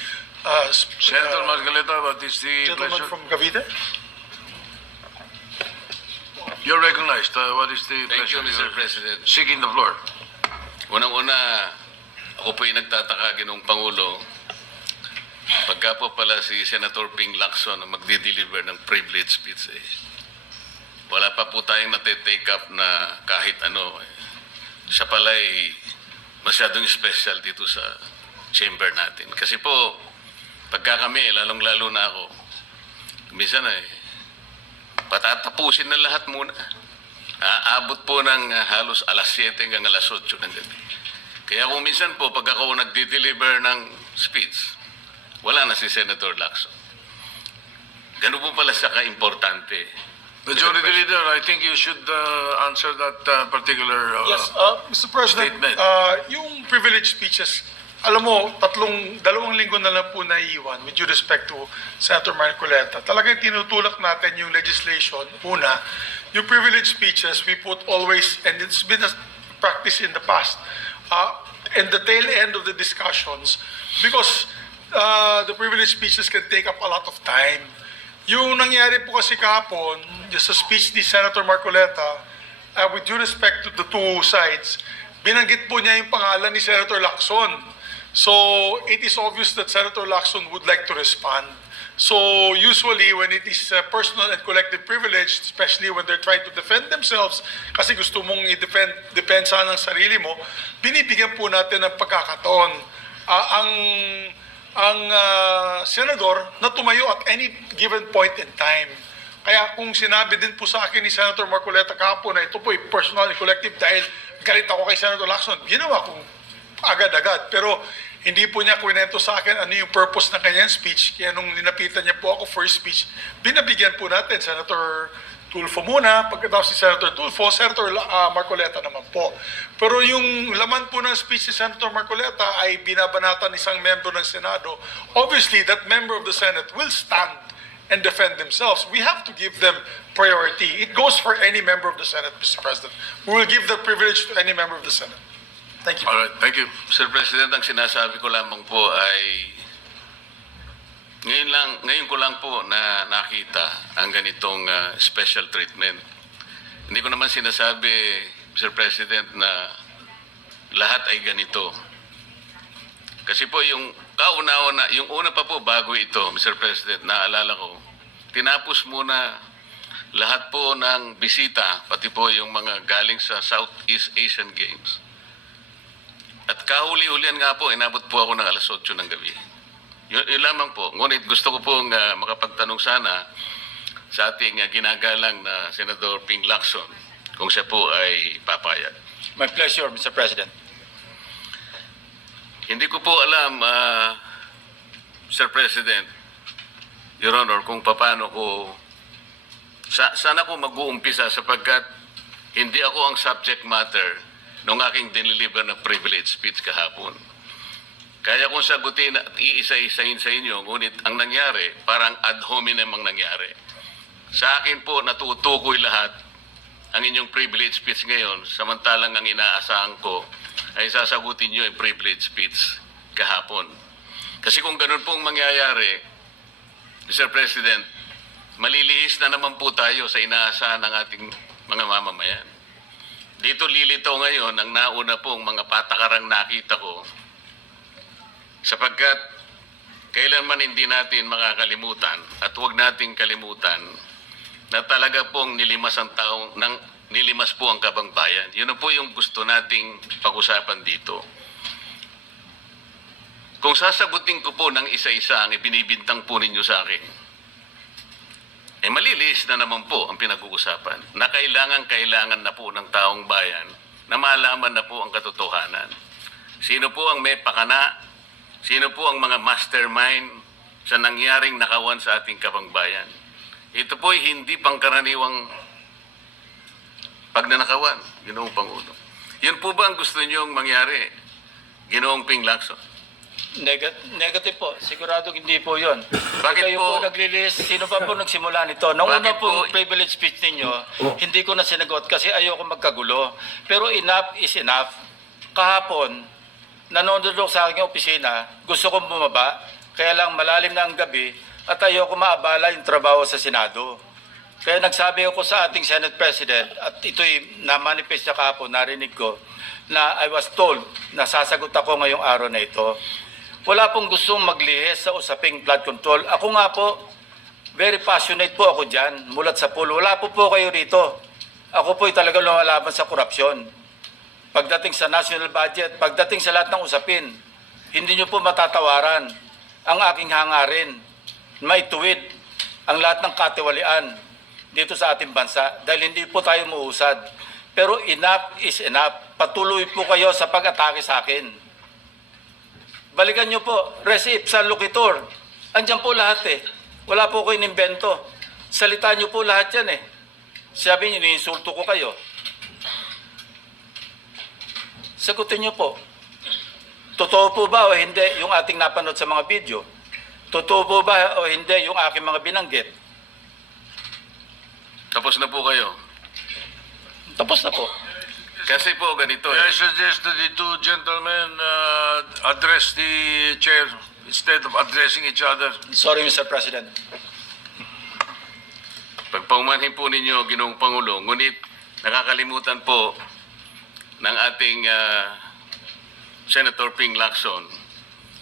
Senator Marcoleta, what is the gentleman pleasure? from Cavite? You're recognized. What is the Thank you, pleasure? Mr. President. Seeking the floor. Unang-una, ako po yung nagtataka, Ginoong Pangulo, pagka po pala si Senator Ping Lacson ang magdi-deliver ng privilege speech, wala pa po tayong nate-take up na kahit ano. Siya pala ay masyadong special dito sa chamber natin. Kasi po, pagka kami, lalong-lalo na ako, minsan patatapusin na lahat muna. Aabot po ng halos alas 7 hanggang alas 8 ng gabi. Kaya kung minsan po, pag ako nagdi-deliver ng speech, wala na si Senator Lacson. Ganun po pala siya ka-importante. Majority Leader, I think you should answer that particular Yes, Mr. President, statement. yung privilege speeches, alam mo, dalawang linggo na lang po naiiwan with due respect to Senator Marcoleta. Talagang tinutulak natin yung legislation. Una, yung privilege speeches, we put always, and it's been a practice in the past, in the tail end of the discussions, because the privilege speeches can take up a lot of time. Yung nangyari po kasi kahapon, just a speech ni Senator Marcoleta, with due respect to the two sides, binanggit po niya yung pangalan ni Senator Lacson. So, it is obvious that Senator Lacson would like to respond. So, usually, when it is personal and collective privilege, especially when they're trying to defend themselves, kasi gusto mong i-defend sana ang sarili mo, binibigyan po natin ng pagkakataon. Ang senador na tumayo at any given point in time. Kaya kung sinabi din po sa akin ni Senator Marcoleta kahapon na ito po ay personal and collective dahil galit ako kay Senator Lacson, ginawa kong agad-agad. Pero hindi po niya kwento sa akin ano yung purpose ng kanyang speech. Kaya nung linapitan niya po ako for speech, binabigyan po natin Senator Tulfo muna, pagkatapos si Senator Tulfo, Senator Marcoleta naman po. Pero yung laman po ng speech ni Senator Marcoleta ay binabanatan isang membro ng Senado. Obviously, that member of the Senate will stand and defend themselves. We have to give them priority. It goes for any member of the Senate, Mr. President. We will give that privilege to any member of the Senate. Thank you. All right, thank you. Sir President, ang sinasabi ko lamang po ay ngayon ko lang po na nakita ang ganitong special treatment. Hindi ko naman sinasabi, Sir President, na lahat ay ganito. Kasi po yung yung una pa po bago ito, Mr. President, naalala ko, tinapos muna lahat po ng bisita, pati po yung mga galing sa Southeast Asian Games. At kahuli-hulian nga po, inabot po ako ng alas 8 ng gabi. Yun lamang po. Ngunit gusto ko pong makapagtanong sana sa ating ginagalang na Senator Ping Lacson kung siya po ay papayag. My pleasure, Mr. President. Hindi ko po alam, Sir President, Your Honor, kung paano ko, sana ko mag-uumpisa sapagkat hindi ako ang subject matter nung aking diniliver na privilege speech kahapon. Kaya kung sagutin at iisa-isahin sa inyo, ngunit ang nangyari, parang ad hominem ang nangyari. Sa akin po, natutukoy lahat ang inyong privilege speech ngayon, samantalang ang inaasahan ko ay sasagutin nyo yung privilege speech kahapon. Kasi kung ganun pong mangyayari, Mr. President, malilihis na naman po tayo sa inaasahan ng ating mga mamamayan. Dito lilitaw ngayon ang nauna pong mga patakarang nakita ko sapagkat kailanman hindi natin makakalimutan at huwag nating kalimutan na talaga pong nilimas po ang kabangbayan. Yun po yung gusto nating pag-usapan dito. Kung sasagutin ko po ng isa-isa ang ibinibintang po ninyo sa akin, maliliis na naman po ang pinag-uusapan na kailangan na po ng taong bayan na malaman na po ang katotohanan. Sino po ang may pakana? Sino po ang mga mastermind sa nangyaring nakawan sa ating kabangbayan? Ito po ay hindi pangkaraniwang pagnanakawan, Ginoong Pangulo. Yun po ba ang gusto niyong mangyari, Ginoong Ping Lacson? Negative po. Sigurado hindi po yun. Bakit Kayo po? po naglilis. Sino pa po nagsimula nito? Nung una Bakit po po? privilege speech ninyo, hindi ko na sinagot kasi ayoko magkagulo. Pero enough is enough. Kahapon, nanonood ako sa aking opisina, gusto kong bumaba, kaya lang malalim na ang gabi at ayoko maabala yung trabaho sa Senado. Kaya nagsabi ako sa ating Senate President, at ito'y na-manifest niya kahapon, narinig ko, na I was told na sasagot ako ngayong araw na ito. Wala pong gustong maglihis sa usaping flood control. Ako nga po, very passionate po ako dyan, mulat sa pool. Wala po kayo rito. Ako po'y talagang lumalaban sa korupsyon. Pagdating sa national budget, pagdating sa lahat ng usapin, hindi nyo po matatawaran ang aking hangarin, maituwid ang lahat ng katiwalian dito sa ating bansa dahil hindi po tayo muusad. Pero enough is enough. Patuloy po kayo sa pag-atake sa akin. Balikan nyo po, res ipsa loquitur. Andyan po lahat eh. Wala po ko inimbento. Salita nyo po lahat yan eh. Sabi nyo, iniinsulto ko kayo. Sagutin nyo po. Totoo po ba o hindi yung ating napanood sa mga video? Totoo po ba o hindi yung aking mga binanggit? Tapos na po kayo. Tapos na po. Kasi po ganito May I eh. suggest that the two gentlemen address the chair instead of addressing each other. Sorry, Mr. President. Pagpaumanhin po ninyo, Ginoong Pangulo, ngunit nakakalimutan po ng ating Senator Ping Lacson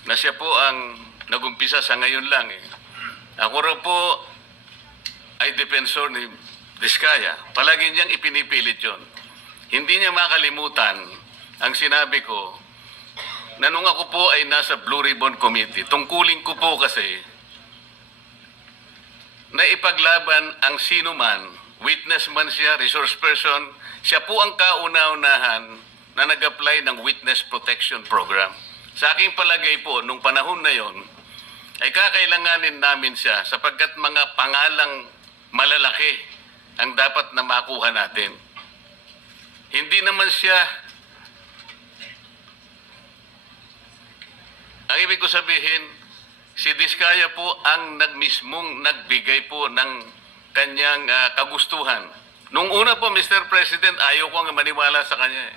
na siya po ang nagumpisa sa ngayon lang eh. Ako raw po ay defensor ni Diskaya. Palagi niyang ipinipilit yon. Hindi niya makalimutan ang sinabi ko na nung ako po ay nasa Blue Ribbon Committee, tungkulin ko po kasi na ipaglaban ang sino man, witness man siya, resource person, siya po ang kauna-unahan na nag-apply ng Witness Protection Program. Sa aking palagay po, nung panahon na yon, ay kakailanganin namin siya sapagkat mga pangalang malalaki ang dapat na makuha natin. Hindi naman siya, ang ibig ko sabihin, si Diskaya po ang mismong nagbigay po ng kanyang kagustuhan. Nung una po, Mr. President, ayaw ko nga maniwala sa kanya.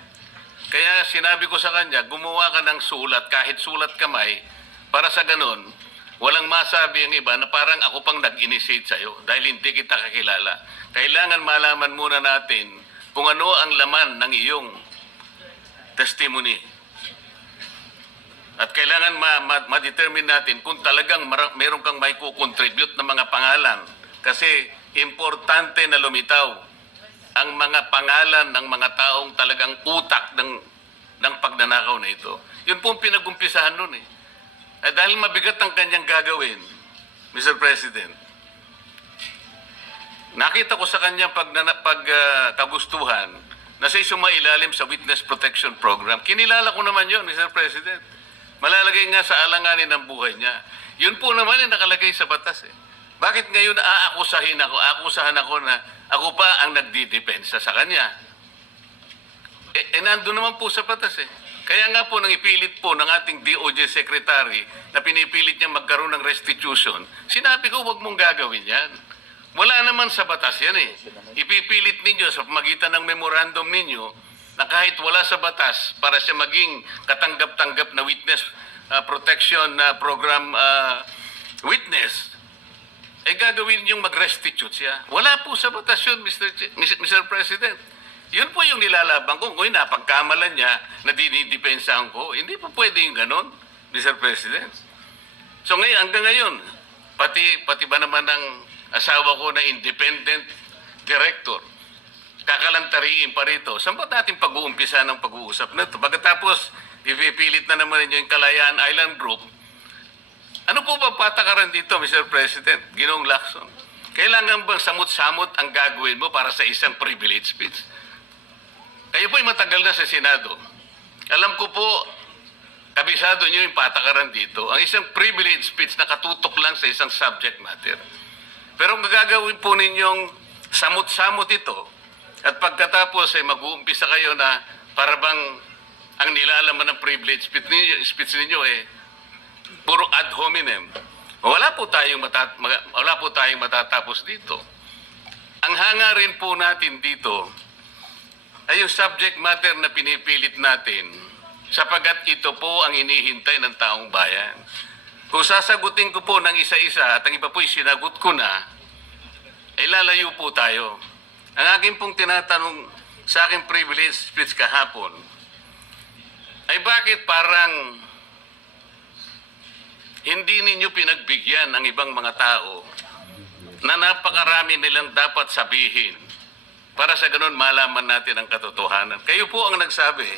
Kaya sinabi ko sa kanya, gumawa ka ng sulat, kahit sulat kamay, para sa ganun, walang masabi ang iba na parang ako pang nag-initiate sa'yo dahil hindi kita kakilala. Kailangan malaman muna natin kung ano ang laman ng iyong testimony. At kailangan ma-determine natin kung talagang meron kang may kukontribute na mga pangalan. Kasi importante na lumitaw ang mga pangalan ng mga taong talagang utak ng pagnanakaw na ito. Yun po ang pinag-umpisahan nun eh. Dahil mabigat ang kanyang gagawin, Mr. President, nakita ko sa kanya kagustuhan na siya sumailalim sa Witness Protection Program. Kinilala ko naman yun, Mr. President. Malalagay nga sa alanganin ng buhay niya. Yun po naman yung nakalagay sa batas eh. Bakit ngayon aakusahan ako na ako pa ang nagdidepensa sa kanya? Nandun naman po sa batas eh. Kaya nga po nang ipilit po ng ating DOJ Secretary na pinipilit niya magkaroon ng restitution, sinabi ko huwag mong gagawin yan. Wala naman sa batas yan eh. Ipipilit ninyo sa pamagitan ng memorandum ninyo na kahit wala sa batas para siya maging katanggap-tanggap na witness protection program witness, ay gagawin niyong mag-restitute siya. Wala po sa batas yun, Mr. President. Yun po yung nilalaban ko. Kung napagkamalan niya na dinidepensahan ko, hindi po pwedeng ganon, Mr. President. So ngayon, hanggang ngayon, pati ba naman ang asawa ko na independent director, kakalantariin pa rito. Saan ba natin pag-uumpisa ng pag-uusap na ito? Pagkatapos, ipipilit na naman ninyo yung Kalayaan Island Group. Ano po ba patakaran dito, Mr. President, Ginoong Lacson? Kailangan bang samot-samot ang gagawin mo para sa isang privilege speech? Kayo po'y matagal na sa Senado. Alam ko po, kabisado nyo yung patakaran dito. Ang isang privilege speech na katutok lang sa isang subject matter. Pero ang gagawin po ninyong samot-samot ito, at pagkatapos ay mag-uumpisa kayo na para bang ang nilalaman ng privilege speech ninyo puro ad hominem. Wala po tayong matatapos dito. Ang hangarin po natin dito ay yung subject matter na pinipilit natin sapagat ito po ang hinihintay ng taong bayan. Kung sasagutin ko po ng isa-isa at ang iba po'y sinagot ko na, ay lalayo po tayo. Ang aking pong tinatanong sa aking privilege speech kahapon, ay bakit parang hindi ninyo pinagbigyan ang ibang mga tao na napakarami nilang dapat sabihin para sa ganun malaman natin ang katotohanan. Kayo po ang nagsabi,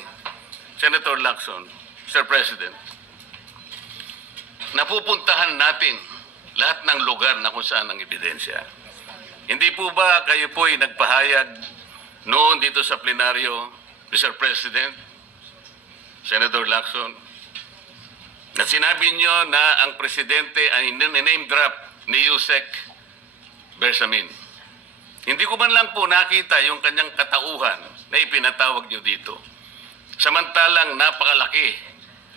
Senator Lacson, Mr. President, napupuntahan natin lahat ng lugar na kung saan ang ebidensya. Hindi po ba kayo po ay nagpahayag noon dito sa plenaryo, Mr. President, Senator Lacson, na sinabi nyo na ang presidente ay name drop ni Yusek Bersamin. Hindi ko man lang po nakita yung kanyang katauhan na ipinatawag nyo dito. Samantalang napakalaki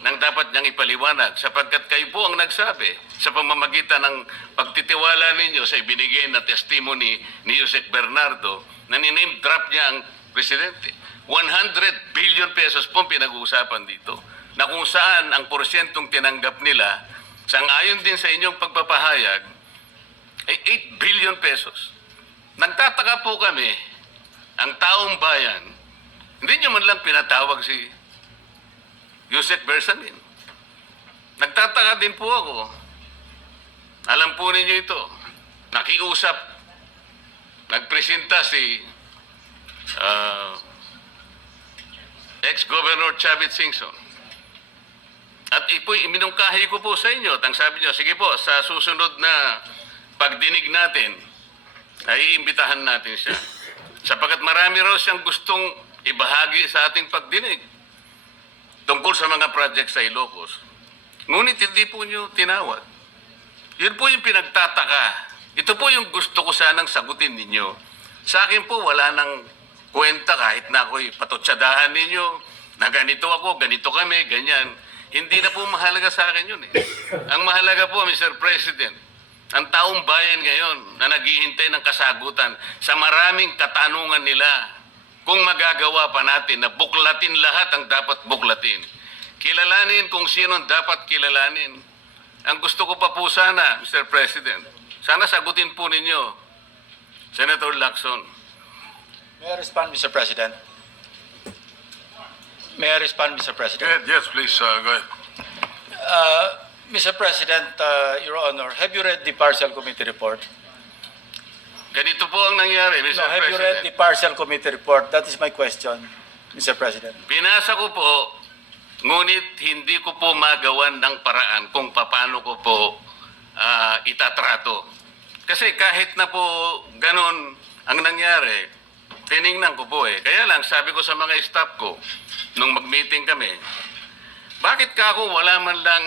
ng dapat niyang ipaliwanag sapagkat kayo po ang nagsabi sa pamamagitan ng pagtitiwala ninyo sa ibinigay na testimony ni Yusek Bernardo na niname drop niya ang presidente. 100 billion pesos po pinag-uusapan dito na kung saan ang porsyentong tinanggap nila sang-ayon din sa inyong pagpapahayag ay 8 billion pesos. Nagtataka po kami, ang taong bayan, hindi nyo man lang pinatawag si Yusek Bersamin. Nagtataka din po ako. Alam po ninyo ito. Nakiusap. Nagpresenta si ex-Governor Chavit Singson. At iminungkahi ko po sa inyo. At ang sabi nyo, sige po, sa susunod na pagdinig natin, ay iimbitahan natin siya. Sapagkat marami raw siyang gustong ibahagi sa ating pagdinig tungkol sa mga project sa Ilocos. Ngunit hindi po nyo tinawag. Yun po yung pinagtataka. Ito po yung gusto ko sanang sagutin ninyo. Sa akin po, wala nang kwenta kahit na ako'y patutsadahan ninyo na ganito ako, ganito kami, ganyan. Hindi na po mahalaga sa akin yun eh. Ang mahalaga po, Mr. President, ang taong bayan ngayon na naghihintay ng kasagutan sa maraming katanungan nila kung magagawa pa natin na buklatin lahat ang dapat buklatin. Kilalanin kung sino dapat kilalanin. Ang gusto ko pa po sana, Mr. President, sana sagutin po ninyo, Senator Lacson. May I respond, Mr. President? May I respond, Mr. President? Yes, please, go ahead. Mr. President, Your Honor, have you read the partial committee report? Ganito po ang nangyari, Mr. No, have you read the President. partial committee report? That is my question, Mr. President. Binasa ko po, ngunit hindi ko po magawan ng paraan kung paano ko po itatrato. Kasi kahit na po ganun ang nangyari, tiningnan ko po eh. Kaya lang, sabi ko sa mga staff ko, nung mag-meeting kami, bakit ka ako wala man lang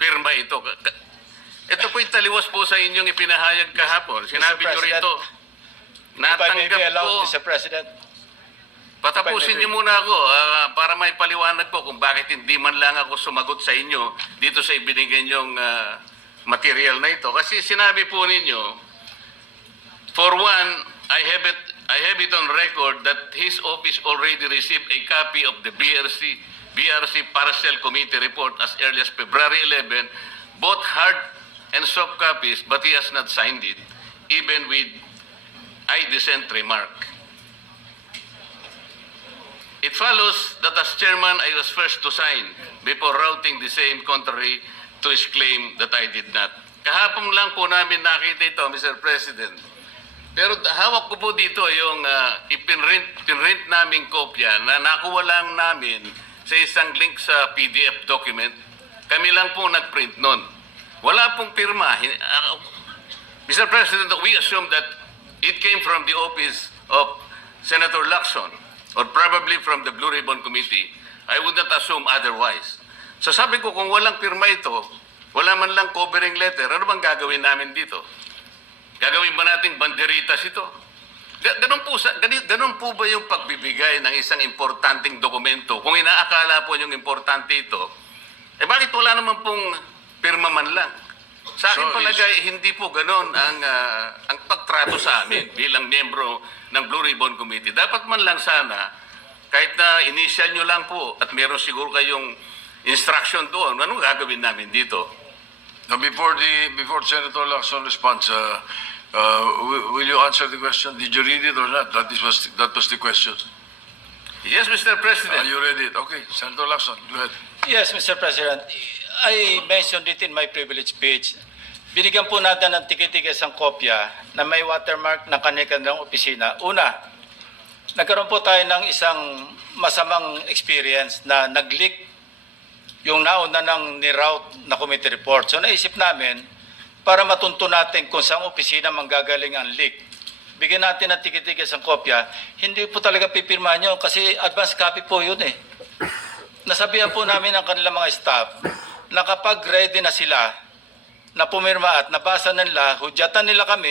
pirma ito? Ito po'y taliwas po sa inyong ipinahayag kahapon. Sinabi nyo President, rito, If I may be natanggap allowed, ko. Mr. President. Patapusin niyo muna ako para may paliwanag ko kung bakit hindi man lang ako sumagot sa inyo dito sa ibinigay niyong material na ito. Kasi sinabi po ninyo, for one, I have it on record that his office already received a copy of the BRC Parcel Committee report as early as February 11, both hard and soft copies, but he has not signed it, even with I dissent remark. It follows that as chairman, I was first to sign before routing the same contrary to his claim that I did not. Kahapon lang po namin nakita ito, Mr. President. Pero hawak ko po dito yung pinrint naming kopya na nakuha lang namin sa isang link sa PDF document. Kami lang po nagprint nun. Wala pong pirma. Mr. President, we assume that it came from the office of Senator Lacson or probably from the Blue Ribbon Committee. I would not assume otherwise. So sabi ko, kung walang pirma ito, wala man lang covering letter, ano bang gagawin namin dito? Gagawin ba nating banderitas ito? Ganun po ba yung pagbibigay ng isang importanteng dokumento? Kung inaakala po yung importante ito, eh bakit wala naman pong pirma man lang? Sa akin palagay, hindi po ganun ang pagtrato sa amin bilang miyembro ng Blue Ribbon Committee. Dapat man lang sana, kahit na initial nyo lang po at meron siguro kayong instruction doon, anong gagawin namin dito? Now, before Senator Lacson responds, Will you answer the question? Did you read it or not? That was the question. Yes, Mr. President. You read it. Okay, Senator Lacson, go ahead. Yes, Mr. President. I mentioned it in my privilege speech. Binigyan po natin ng tikitig isang kopya na may watermark ng kanilang opisina. Una, nagkaroon po tayo ng isang masamang experience na nag-leak yung nauna ng ni-route na committee report. So naisip namin, para matunto natin kung saan opisina manggagaling ang leak, bigyan natin ng tikitig isang kopya. Hindi po talaga pipirmahan nyo kasi advance copy po yun eh. Nasabihan po namin ang kanilang mga staff na kapag ready na sila na pumirma at nabasa nila, hudyatan nila kami,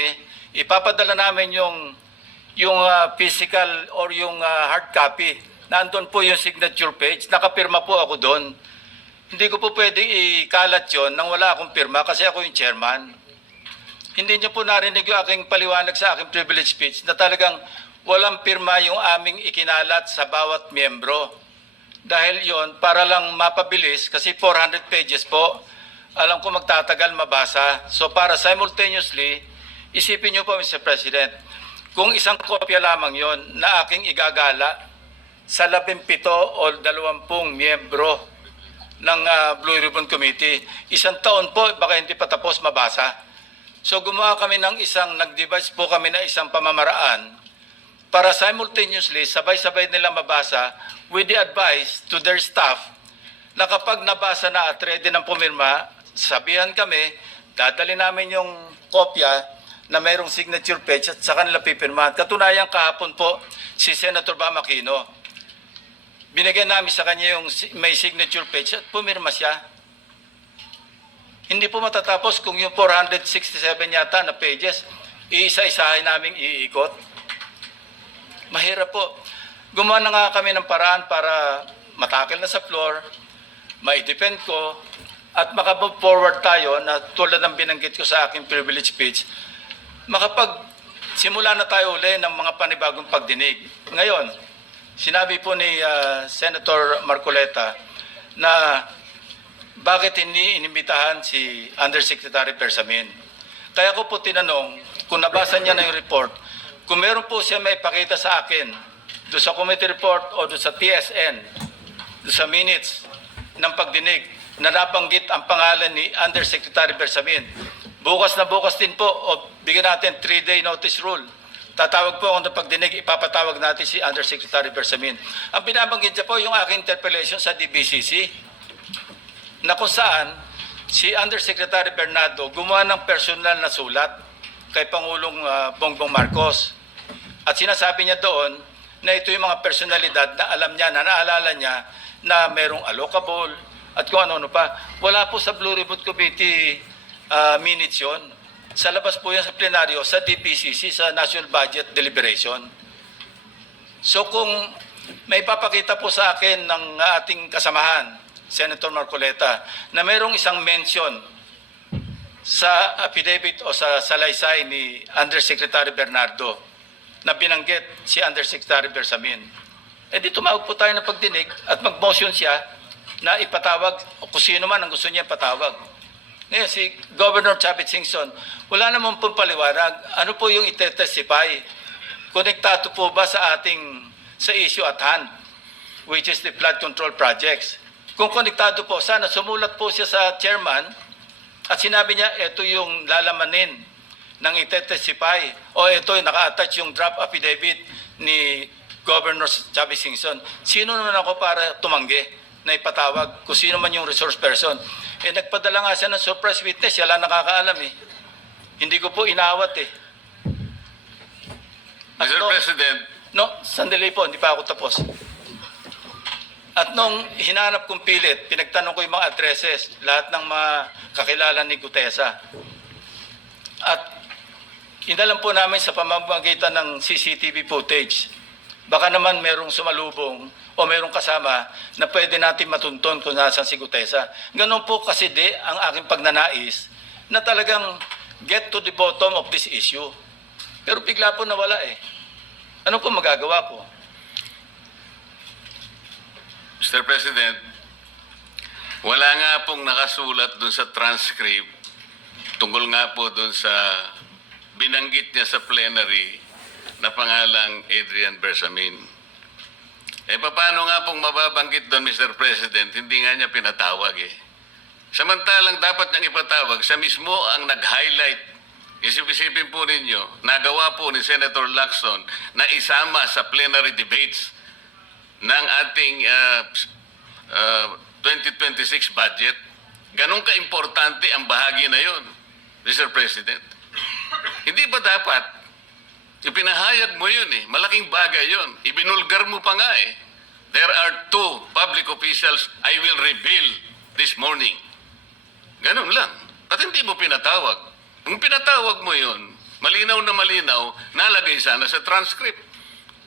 ipapadala namin yung physical or yung hard copy. Nandun po yung signature page, nakapirma po ako doon. Hindi ko po pwedeng ikalat yon nang wala akong pirma kasi ako yung chairman. Hindi niyo po narinig yung aking paliwanag sa aking privilege speech na talagang walang pirma yung aming ikinalat sa bawat miyembro. Dahil yon para lang mapabilis kasi 400 pages po. Alam ko magtatagal mabasa. So para simultaneously, isipin niyo po Mr. President, kung isang kopya lamang yon na aking igagala sa 17 o 20 miyembro ng Blue Ribbon Committee, isang taon po baka hindi pa tapos mabasa. So gumawa kami ng nag-devise po kami na isang pamamaraan para simultaneously, sabay-sabay nila mabasa with the advice to their staff na kapag nabasa na at ready ng pumirma, sabihan kami, dadali namin yung kopya na mayroong signature page at sa kanila pipirmahan. Katunayan kahapon po si Senator Bam Aquino. Binigyan namin sa kanya yung may signature page at pumirma siya. Hindi po matatapos kung yung 467 yata na pages, iisa-isahin namin iikot. Mahirap po. Gumawa na nga kami ng paraan para matakil na sa floor, ma-defend ko, at makapag forward tayo na tulad ng binanggit ko sa aking privilege speech, simula na tayo uli ng mga panibagong pagdinig. Ngayon, sinabi po ni Senator Marcoleta na bakit hindi inimbitahan si Undersecretary Bersamin. Kaya ko po tinanong, kung nabasa niya na yung report, kung meron po siya may ipakita sa akin doon sa committee report o doon sa TSN, doon sa minutes ng pagdinig na nabanggit ang pangalan ni Undersecretary Bersamin. Bukas na bukas din po o bigyan natin 3-day notice rule. Tatawag po ako ng pagdinig, ipapatawag natin si Undersecretary Bersamin. Ang binabanggit niya po yung aking interpellation sa DBCC na kung saan si Undersecretary Bernardo gumawa ng personal na sulat kay Pangulong Bongbong Marcos. At sinasabi niya doon na ito yung mga personalidad na alam niya, na naalala niya na merong allocable at kung ano-ano pa. Wala po sa Blue Ribbon Committee minutes yun. Sa labas po yan sa plenaryo, sa DPCC, sa National Budget Deliberation. So kung may papakita po sa akin ng ating kasamahan, Senator Marcoleta, na mayroong isang mention sa affidavit o sa salaysay ni Undersecretary Bernardo na binanggit si Undersecretary Bersamin, di tumawag po tayo ng pagdinig at mag-motion siya na ipatawag kung sino man ang gusto niya patawag. Ngayon, si Governor Chavit Singson, wala naman pong paliwanag. Ano po yung ite-testify? Konektado po ba sa issue at hand, which is the flood control projects? Kung konektado po, sana sumulat po siya sa chairman at sinabi niya, ito yung lalamanin ng ite-testify o ito yung naka-attach yung draft affidavit ni Governor Chavit Singson. Sino naman ako para tumanggi na ipatawag kung sino man yung resource person? Nagpadala nga siya ng surprise witness, siya lang nakakaalam eh. Hindi ko po inawat eh. Mr. President. No, sandali po, hindi pa ako tapos. At nung hinanap kong pilit, pinagtanong ko yung mga addresses, lahat ng mga kakilala ni Gutesa. At inalam po namin sa pamamagitan ng CCTV footage. Baka naman merong sumalubong o merong kasama na pwede natin matunton kung nasan si Gutesa. Ganun po kasi ang aking pagnanais na talagang get to the bottom of this issue. Pero bigla po nawala eh. Ano po magagawa ko? Mr. President, wala nga pong nakasulat dun sa transcript tungkol nga po dun sa binanggit niya sa plenary na pangalang Adrian Bersamin. Paano nga pong mababanggit doon, Mr. President, hindi nga niya pinatawag eh. Samantalang dapat niyang ipatawag, siya mismo ang nag-highlight. Isip-isipin po ninyo, nagawa po ni Senator Lacson na isama sa plenary debates ng ating 2026 budget. Ganun ka-importante ang bahagi na yon, Mr. President. Hindi ba dapat ipinahayag mo yun eh? Malaking bagay yun. Ibinulgar mo pa nga eh. There are 2 public officials I will reveal this morning. Ganun lang. Ba't hindi mo pinatawag? Kung pinatawag mo yun, malinaw na malinaw, nalagay sana sa transcript.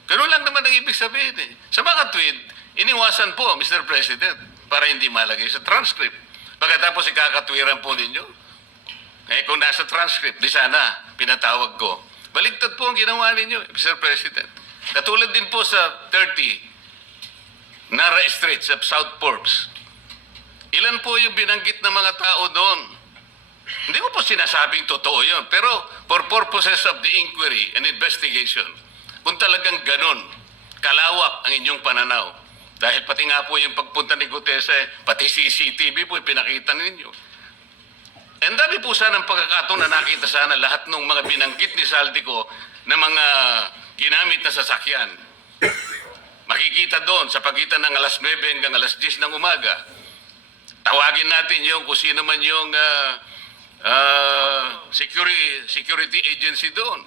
Ganun lang naman ang ibig sabihin eh. Sa mga tweet, iniwasan po, Mr. President, para hindi malagay sa transcript. Pagkatapos ikakatwiran po ninyo, kung nasa transcript, di sana pinatawag ko. Baligtad po ang ginawa ninyo, Mr. President. Katulad din po sa 30 Nara Street sa South Forbes. Ilan po yung binanggit ng mga tao doon? Hindi ko po sinasabing totoo yun, pero for purposes of the inquiry and investigation, kung talagang ganun, kalawak ang inyong pananaw, dahil pati nga po yung pagpunta ni Gutese, pati CCTV po pinakita ninyo. And dami po sana ang pagkakataon na nakita sana lahat ng mga binanggit ni Saldico na mga ginamit na sasakyan. Makikita doon sa pagitan ng alas 9 hanggang alas 10 ng umaga. Tawagin natin yung kung sino man yung security agency doon.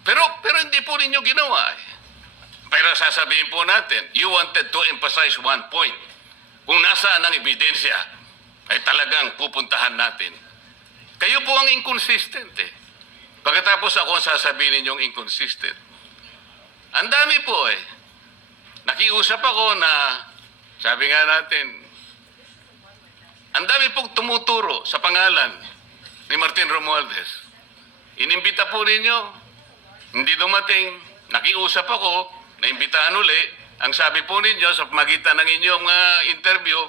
Pero hindi po ninyo ginawa. Pero sasabihin po natin, you wanted to emphasize one point. Kung nasaan ang ebidensya, ay talagang pupuntahan natin. Kayo po ang inconsistent eh. Pagkatapos ako ang sasabihin ninyong inconsistent. Ang dami po eh. Nakiusap ako na, sabi nga natin, ang dami pong tumuturo sa pangalan ni Martin Romualdez. Inimbita po ninyo, hindi dumating, nakiusap ako, naimbitahan uli, ang sabi po ninyo sa pamagitan ng inyong interview,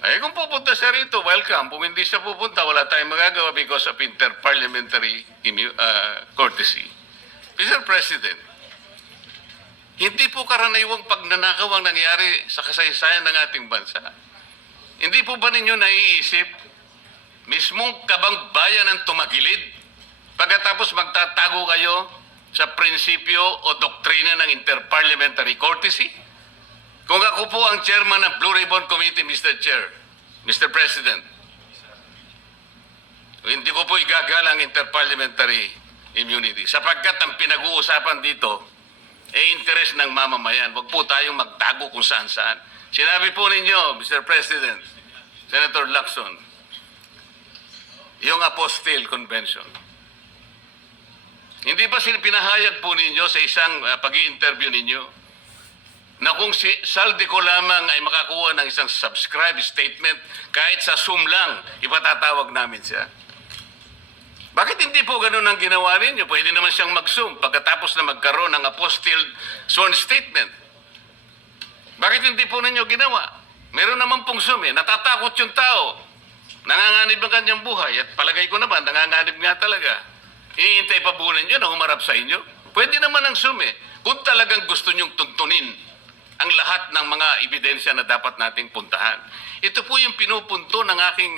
ay kung pupunta siya rito, welcome. Kung hindi siya pupunta, wala tayong magagawa because of interparliamentary courtesy. Mr. President, hindi po karaniwang pagnanakaw ang nangyari sa kasaysayan ng ating bansa. Hindi po ba ninyo naiisip, mismong kabang bayan ang tumagilid, pagkatapos magtatago kayo sa prinsipyo o doktrina ng interparliamentary courtesy? Kung ako po ang chairman ng Blue Ribbon Committee, Mr. Chair, Mr. President, hindi ko po igagalang interparliamentary immunity sapagkat ang pinag-uusapan dito interes ng mamamayan. Huwag po tayong magtago kung saan-saan. Sinabi po ninyo, Mr. President, Senator Lacson, yung Apostille Convention. Hindi ba pinahayag po ninyo sa isang pag-i-interview ninyo na kung si Saldico lamang ay makakuha ng isang subscribe statement, kahit sa Zoom lang, ipatatawag namin siya? Bakit hindi po ganun ang ginawa ninyo? Pwede naman siyang mag-Zoom pagkatapos na magkaroon ng Apostille sworn statement. Bakit hindi po ninyo ginawa? Meron naman pong Zoom eh. Natatakot yung tao. Nanganganib ang kanyang buhay. At palagay ko naman, nanganganib nga talaga. Iintay pa po ninyo na humarap sa inyo. Pwede naman ang Zoom eh. Kung talagang gusto nyong tuntunin ang lahat ng mga ebidensya na dapat nating puntahan. Ito po yung pinupunto ng aking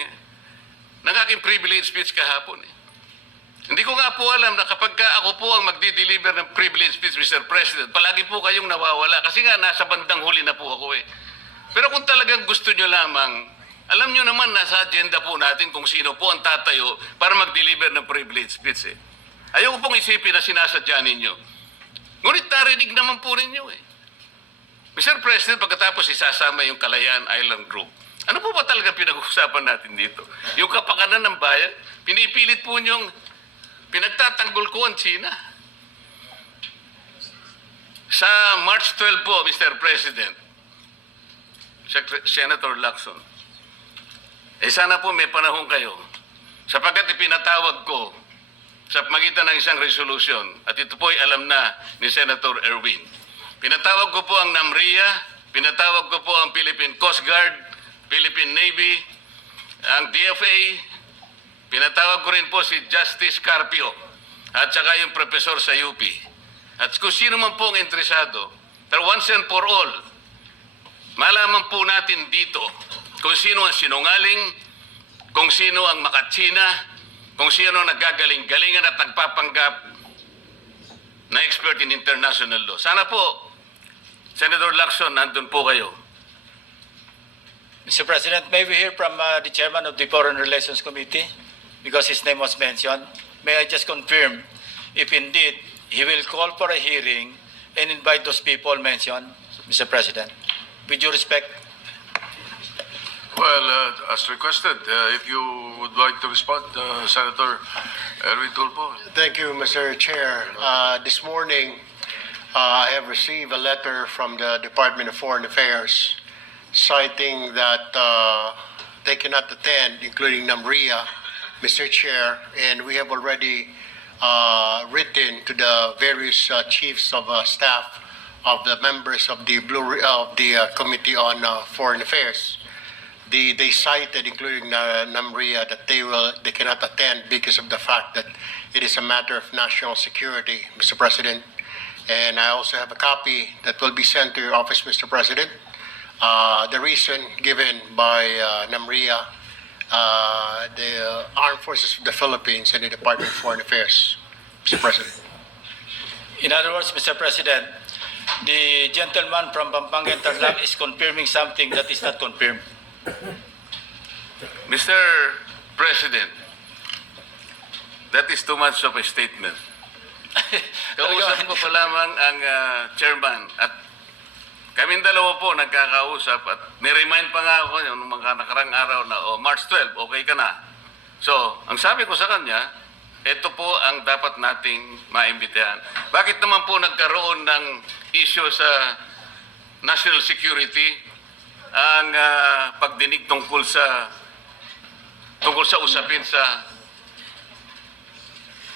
privilege speech kahapon eh. Hindi ko nga po alam na kapag ako po ang magdi-deliver ng privilege speech, Mr. President, palagi po kayong nawawala kasi nga nasa bandang huli na po ako eh. Pero kung talagang gusto nyo lamang, alam nyo naman nasa agenda po natin kung sino po ang tatayo para mag-deliver ng privilege speech eh. Ayaw ko pong isipin na sinasadya ninyo. Ngunit narinig naman po ninyo eh. Mr. President, pagkatapos isasama yung Kalayaan Island Group, ano po ba talaga pinag-uusapan natin dito? Yung kapakanan ng bayan, pinipilit po nyong pinagtatanggol ko ang China. Sa March 12 po, Mr. President, Senator Lacson, sana po may panahon kayo sapagkat ipinatawag ko sa magitan ng isang resolution at ito po ay alam na ni Senator Erwin. Pinatawag ko po ang NAMRIA, pinatawag ko po ang Philippine Coast Guard, Philippine Navy, ang DFA, Pinatawag ko rin po si Justice Carpio at saka yung professor sa UP. At kung sino man po ang interesado, pero once and for all, malaman po natin dito kung sino ang sinungaling, kung sino ang makatsina, kung sino ang naggagaling-galingan at nagpapanggap na expert in international law. Sana po, Senator Lacson, nandun po kayo. Mr. President, may we hear from the chairman of the Foreign Relations Committee because his name was mentioned. May I just confirm if indeed he will call for a hearing and invite those people mentioned, Mr. President? With due respect. Well, as requested, if you would like to respond, Senator Erwin Tulfo. Thank you, Mr. Chair. This morning, I have received a letter from the Department of Foreign Affairs citing that they cannot attend, including NAMRIA, Mr. Chair, and we have already written to the various chiefs of staff of the members of the Committee on Foreign Affairs. They cited, including NAMRIA, that they cannot attend because of the fact that it is a matter of national security, Mr. President. And I also have a copy that will be sent to your office, Mr. President. The reason given by NAMRIA, the Armed Forces of the Philippines, and the Department of Foreign Affairs, Mr. President. In other words, Mr. President, the gentleman from Pampanga and Tarlac is confirming something that is not confirmed. Mr. President, that is too much of a statement. Kausap ko pa lamang ang chairman at kaming dalawa po nagkakausap at niremind pa nga ako yung mga nakarang araw na March 12, okay ka na. So, ang sabi ko sa kanya, ito po ang dapat nating maimbitahan. Bakit naman po nagkaroon ng issue sa national security ang pagdinig tungkol sa usapin sa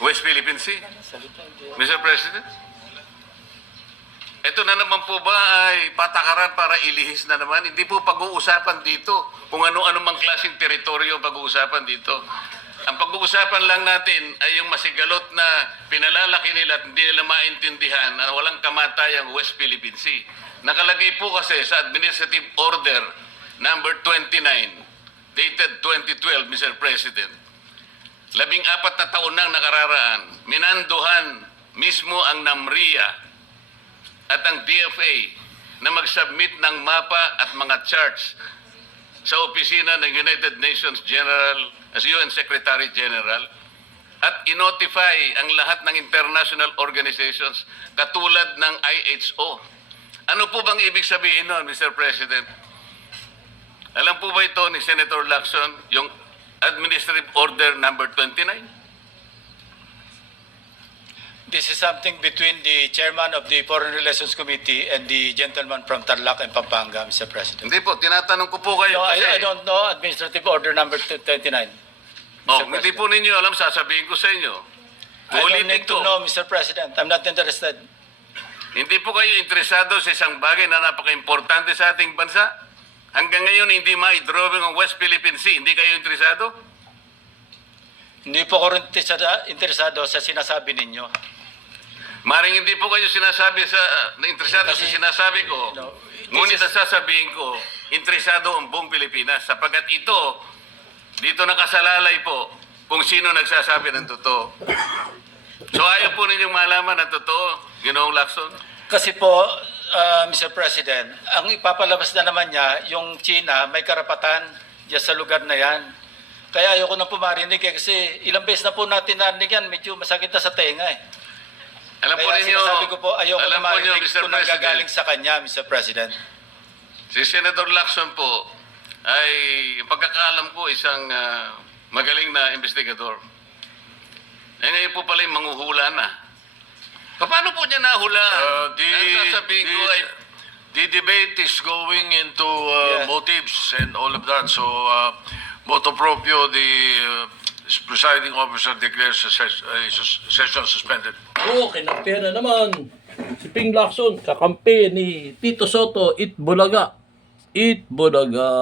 West Philippine Sea? Mr. President? Ito na naman po ba ay patakaran para ilihis na naman? Hindi po pag-uusapan dito kung ano-ano mang klaseng teritoryo pag-uusapan dito. Ang pag-uusapan lang natin ay yung masigalot na pinalalaki nila at hindi nila maintindihan na walang kamatay ang West Philippine Sea. Nakalagay po kasi sa Administrative Order number 29, dated 2012, Mr. President. 14 na taon nang nakararaan, minanduhan mismo ang NAMRIA at ang DFA na mag-submit ng mapa at mga charts sa opisina ng United Nations General as UN Secretary General at inotify ang lahat ng international organizations katulad ng IHO. Ano po bang ibig sabihin nun, Mr. President? Alam po ba ito ni Senator Lacson, yung Administrative Order number 29? This is something between the chairman of the Foreign Relations Committee and the gentleman from Tarlac and Pampanga, Mr. President. Hindi po, tinatanong ko po kayo. No, kasi, I don't know Administrative Order number 29. hindi po ninyo alam, sasabihin ko sa inyo. I don't Ulitin need to ko. know, Mr. President. I'm not interested. Hindi po kayo interesado sa isang bagay na napaka-importante sa ating bansa? Hanggang ngayon, hindi ma-drawing ang West Philippine Sea. Hindi kayo interesado? Hindi po ko rin interesado sa sinasabi ninyo. Maring hindi po kayo sinasabi interesado sa sinasabi ko. No, Ngunit ang sasabihin ko, interesado ang buong Pilipinas. Sapagkat ito, dito nakasalalay po kung sino nagsasabi ng totoo. So ayaw po ninyong malaman ang totoo, Ginoong Lacson? Kasi po, Mr. President, ang ipapalabas na naman niya, yung China, may karapatan dyan sa lugar na yan. Kaya ayoko na po marinig kasi ilang beses na po natin narinig yan, medyo masakit na sa tenga eh. Alam po Kaya ninyo, sinasabi ko po, ayoko alam na po ninyo, marinig Mr. kung President, nanggagaling sa kanya, Mr. President. si Senator Lacson po ay pagkakaalam ko isang magaling na investigador. Eh ngayon po pala yung manghuhula na. Paano po niya nahula? Ang sasabihin ko ay The debate is going into Yeah. motives and all of that. So, motu proprio, the presiding officer declares the session suspended. Oo, kinampera naman. Si Ping Lacson, kakampi ni Tito Soto, Itbulaga. Itbulaga.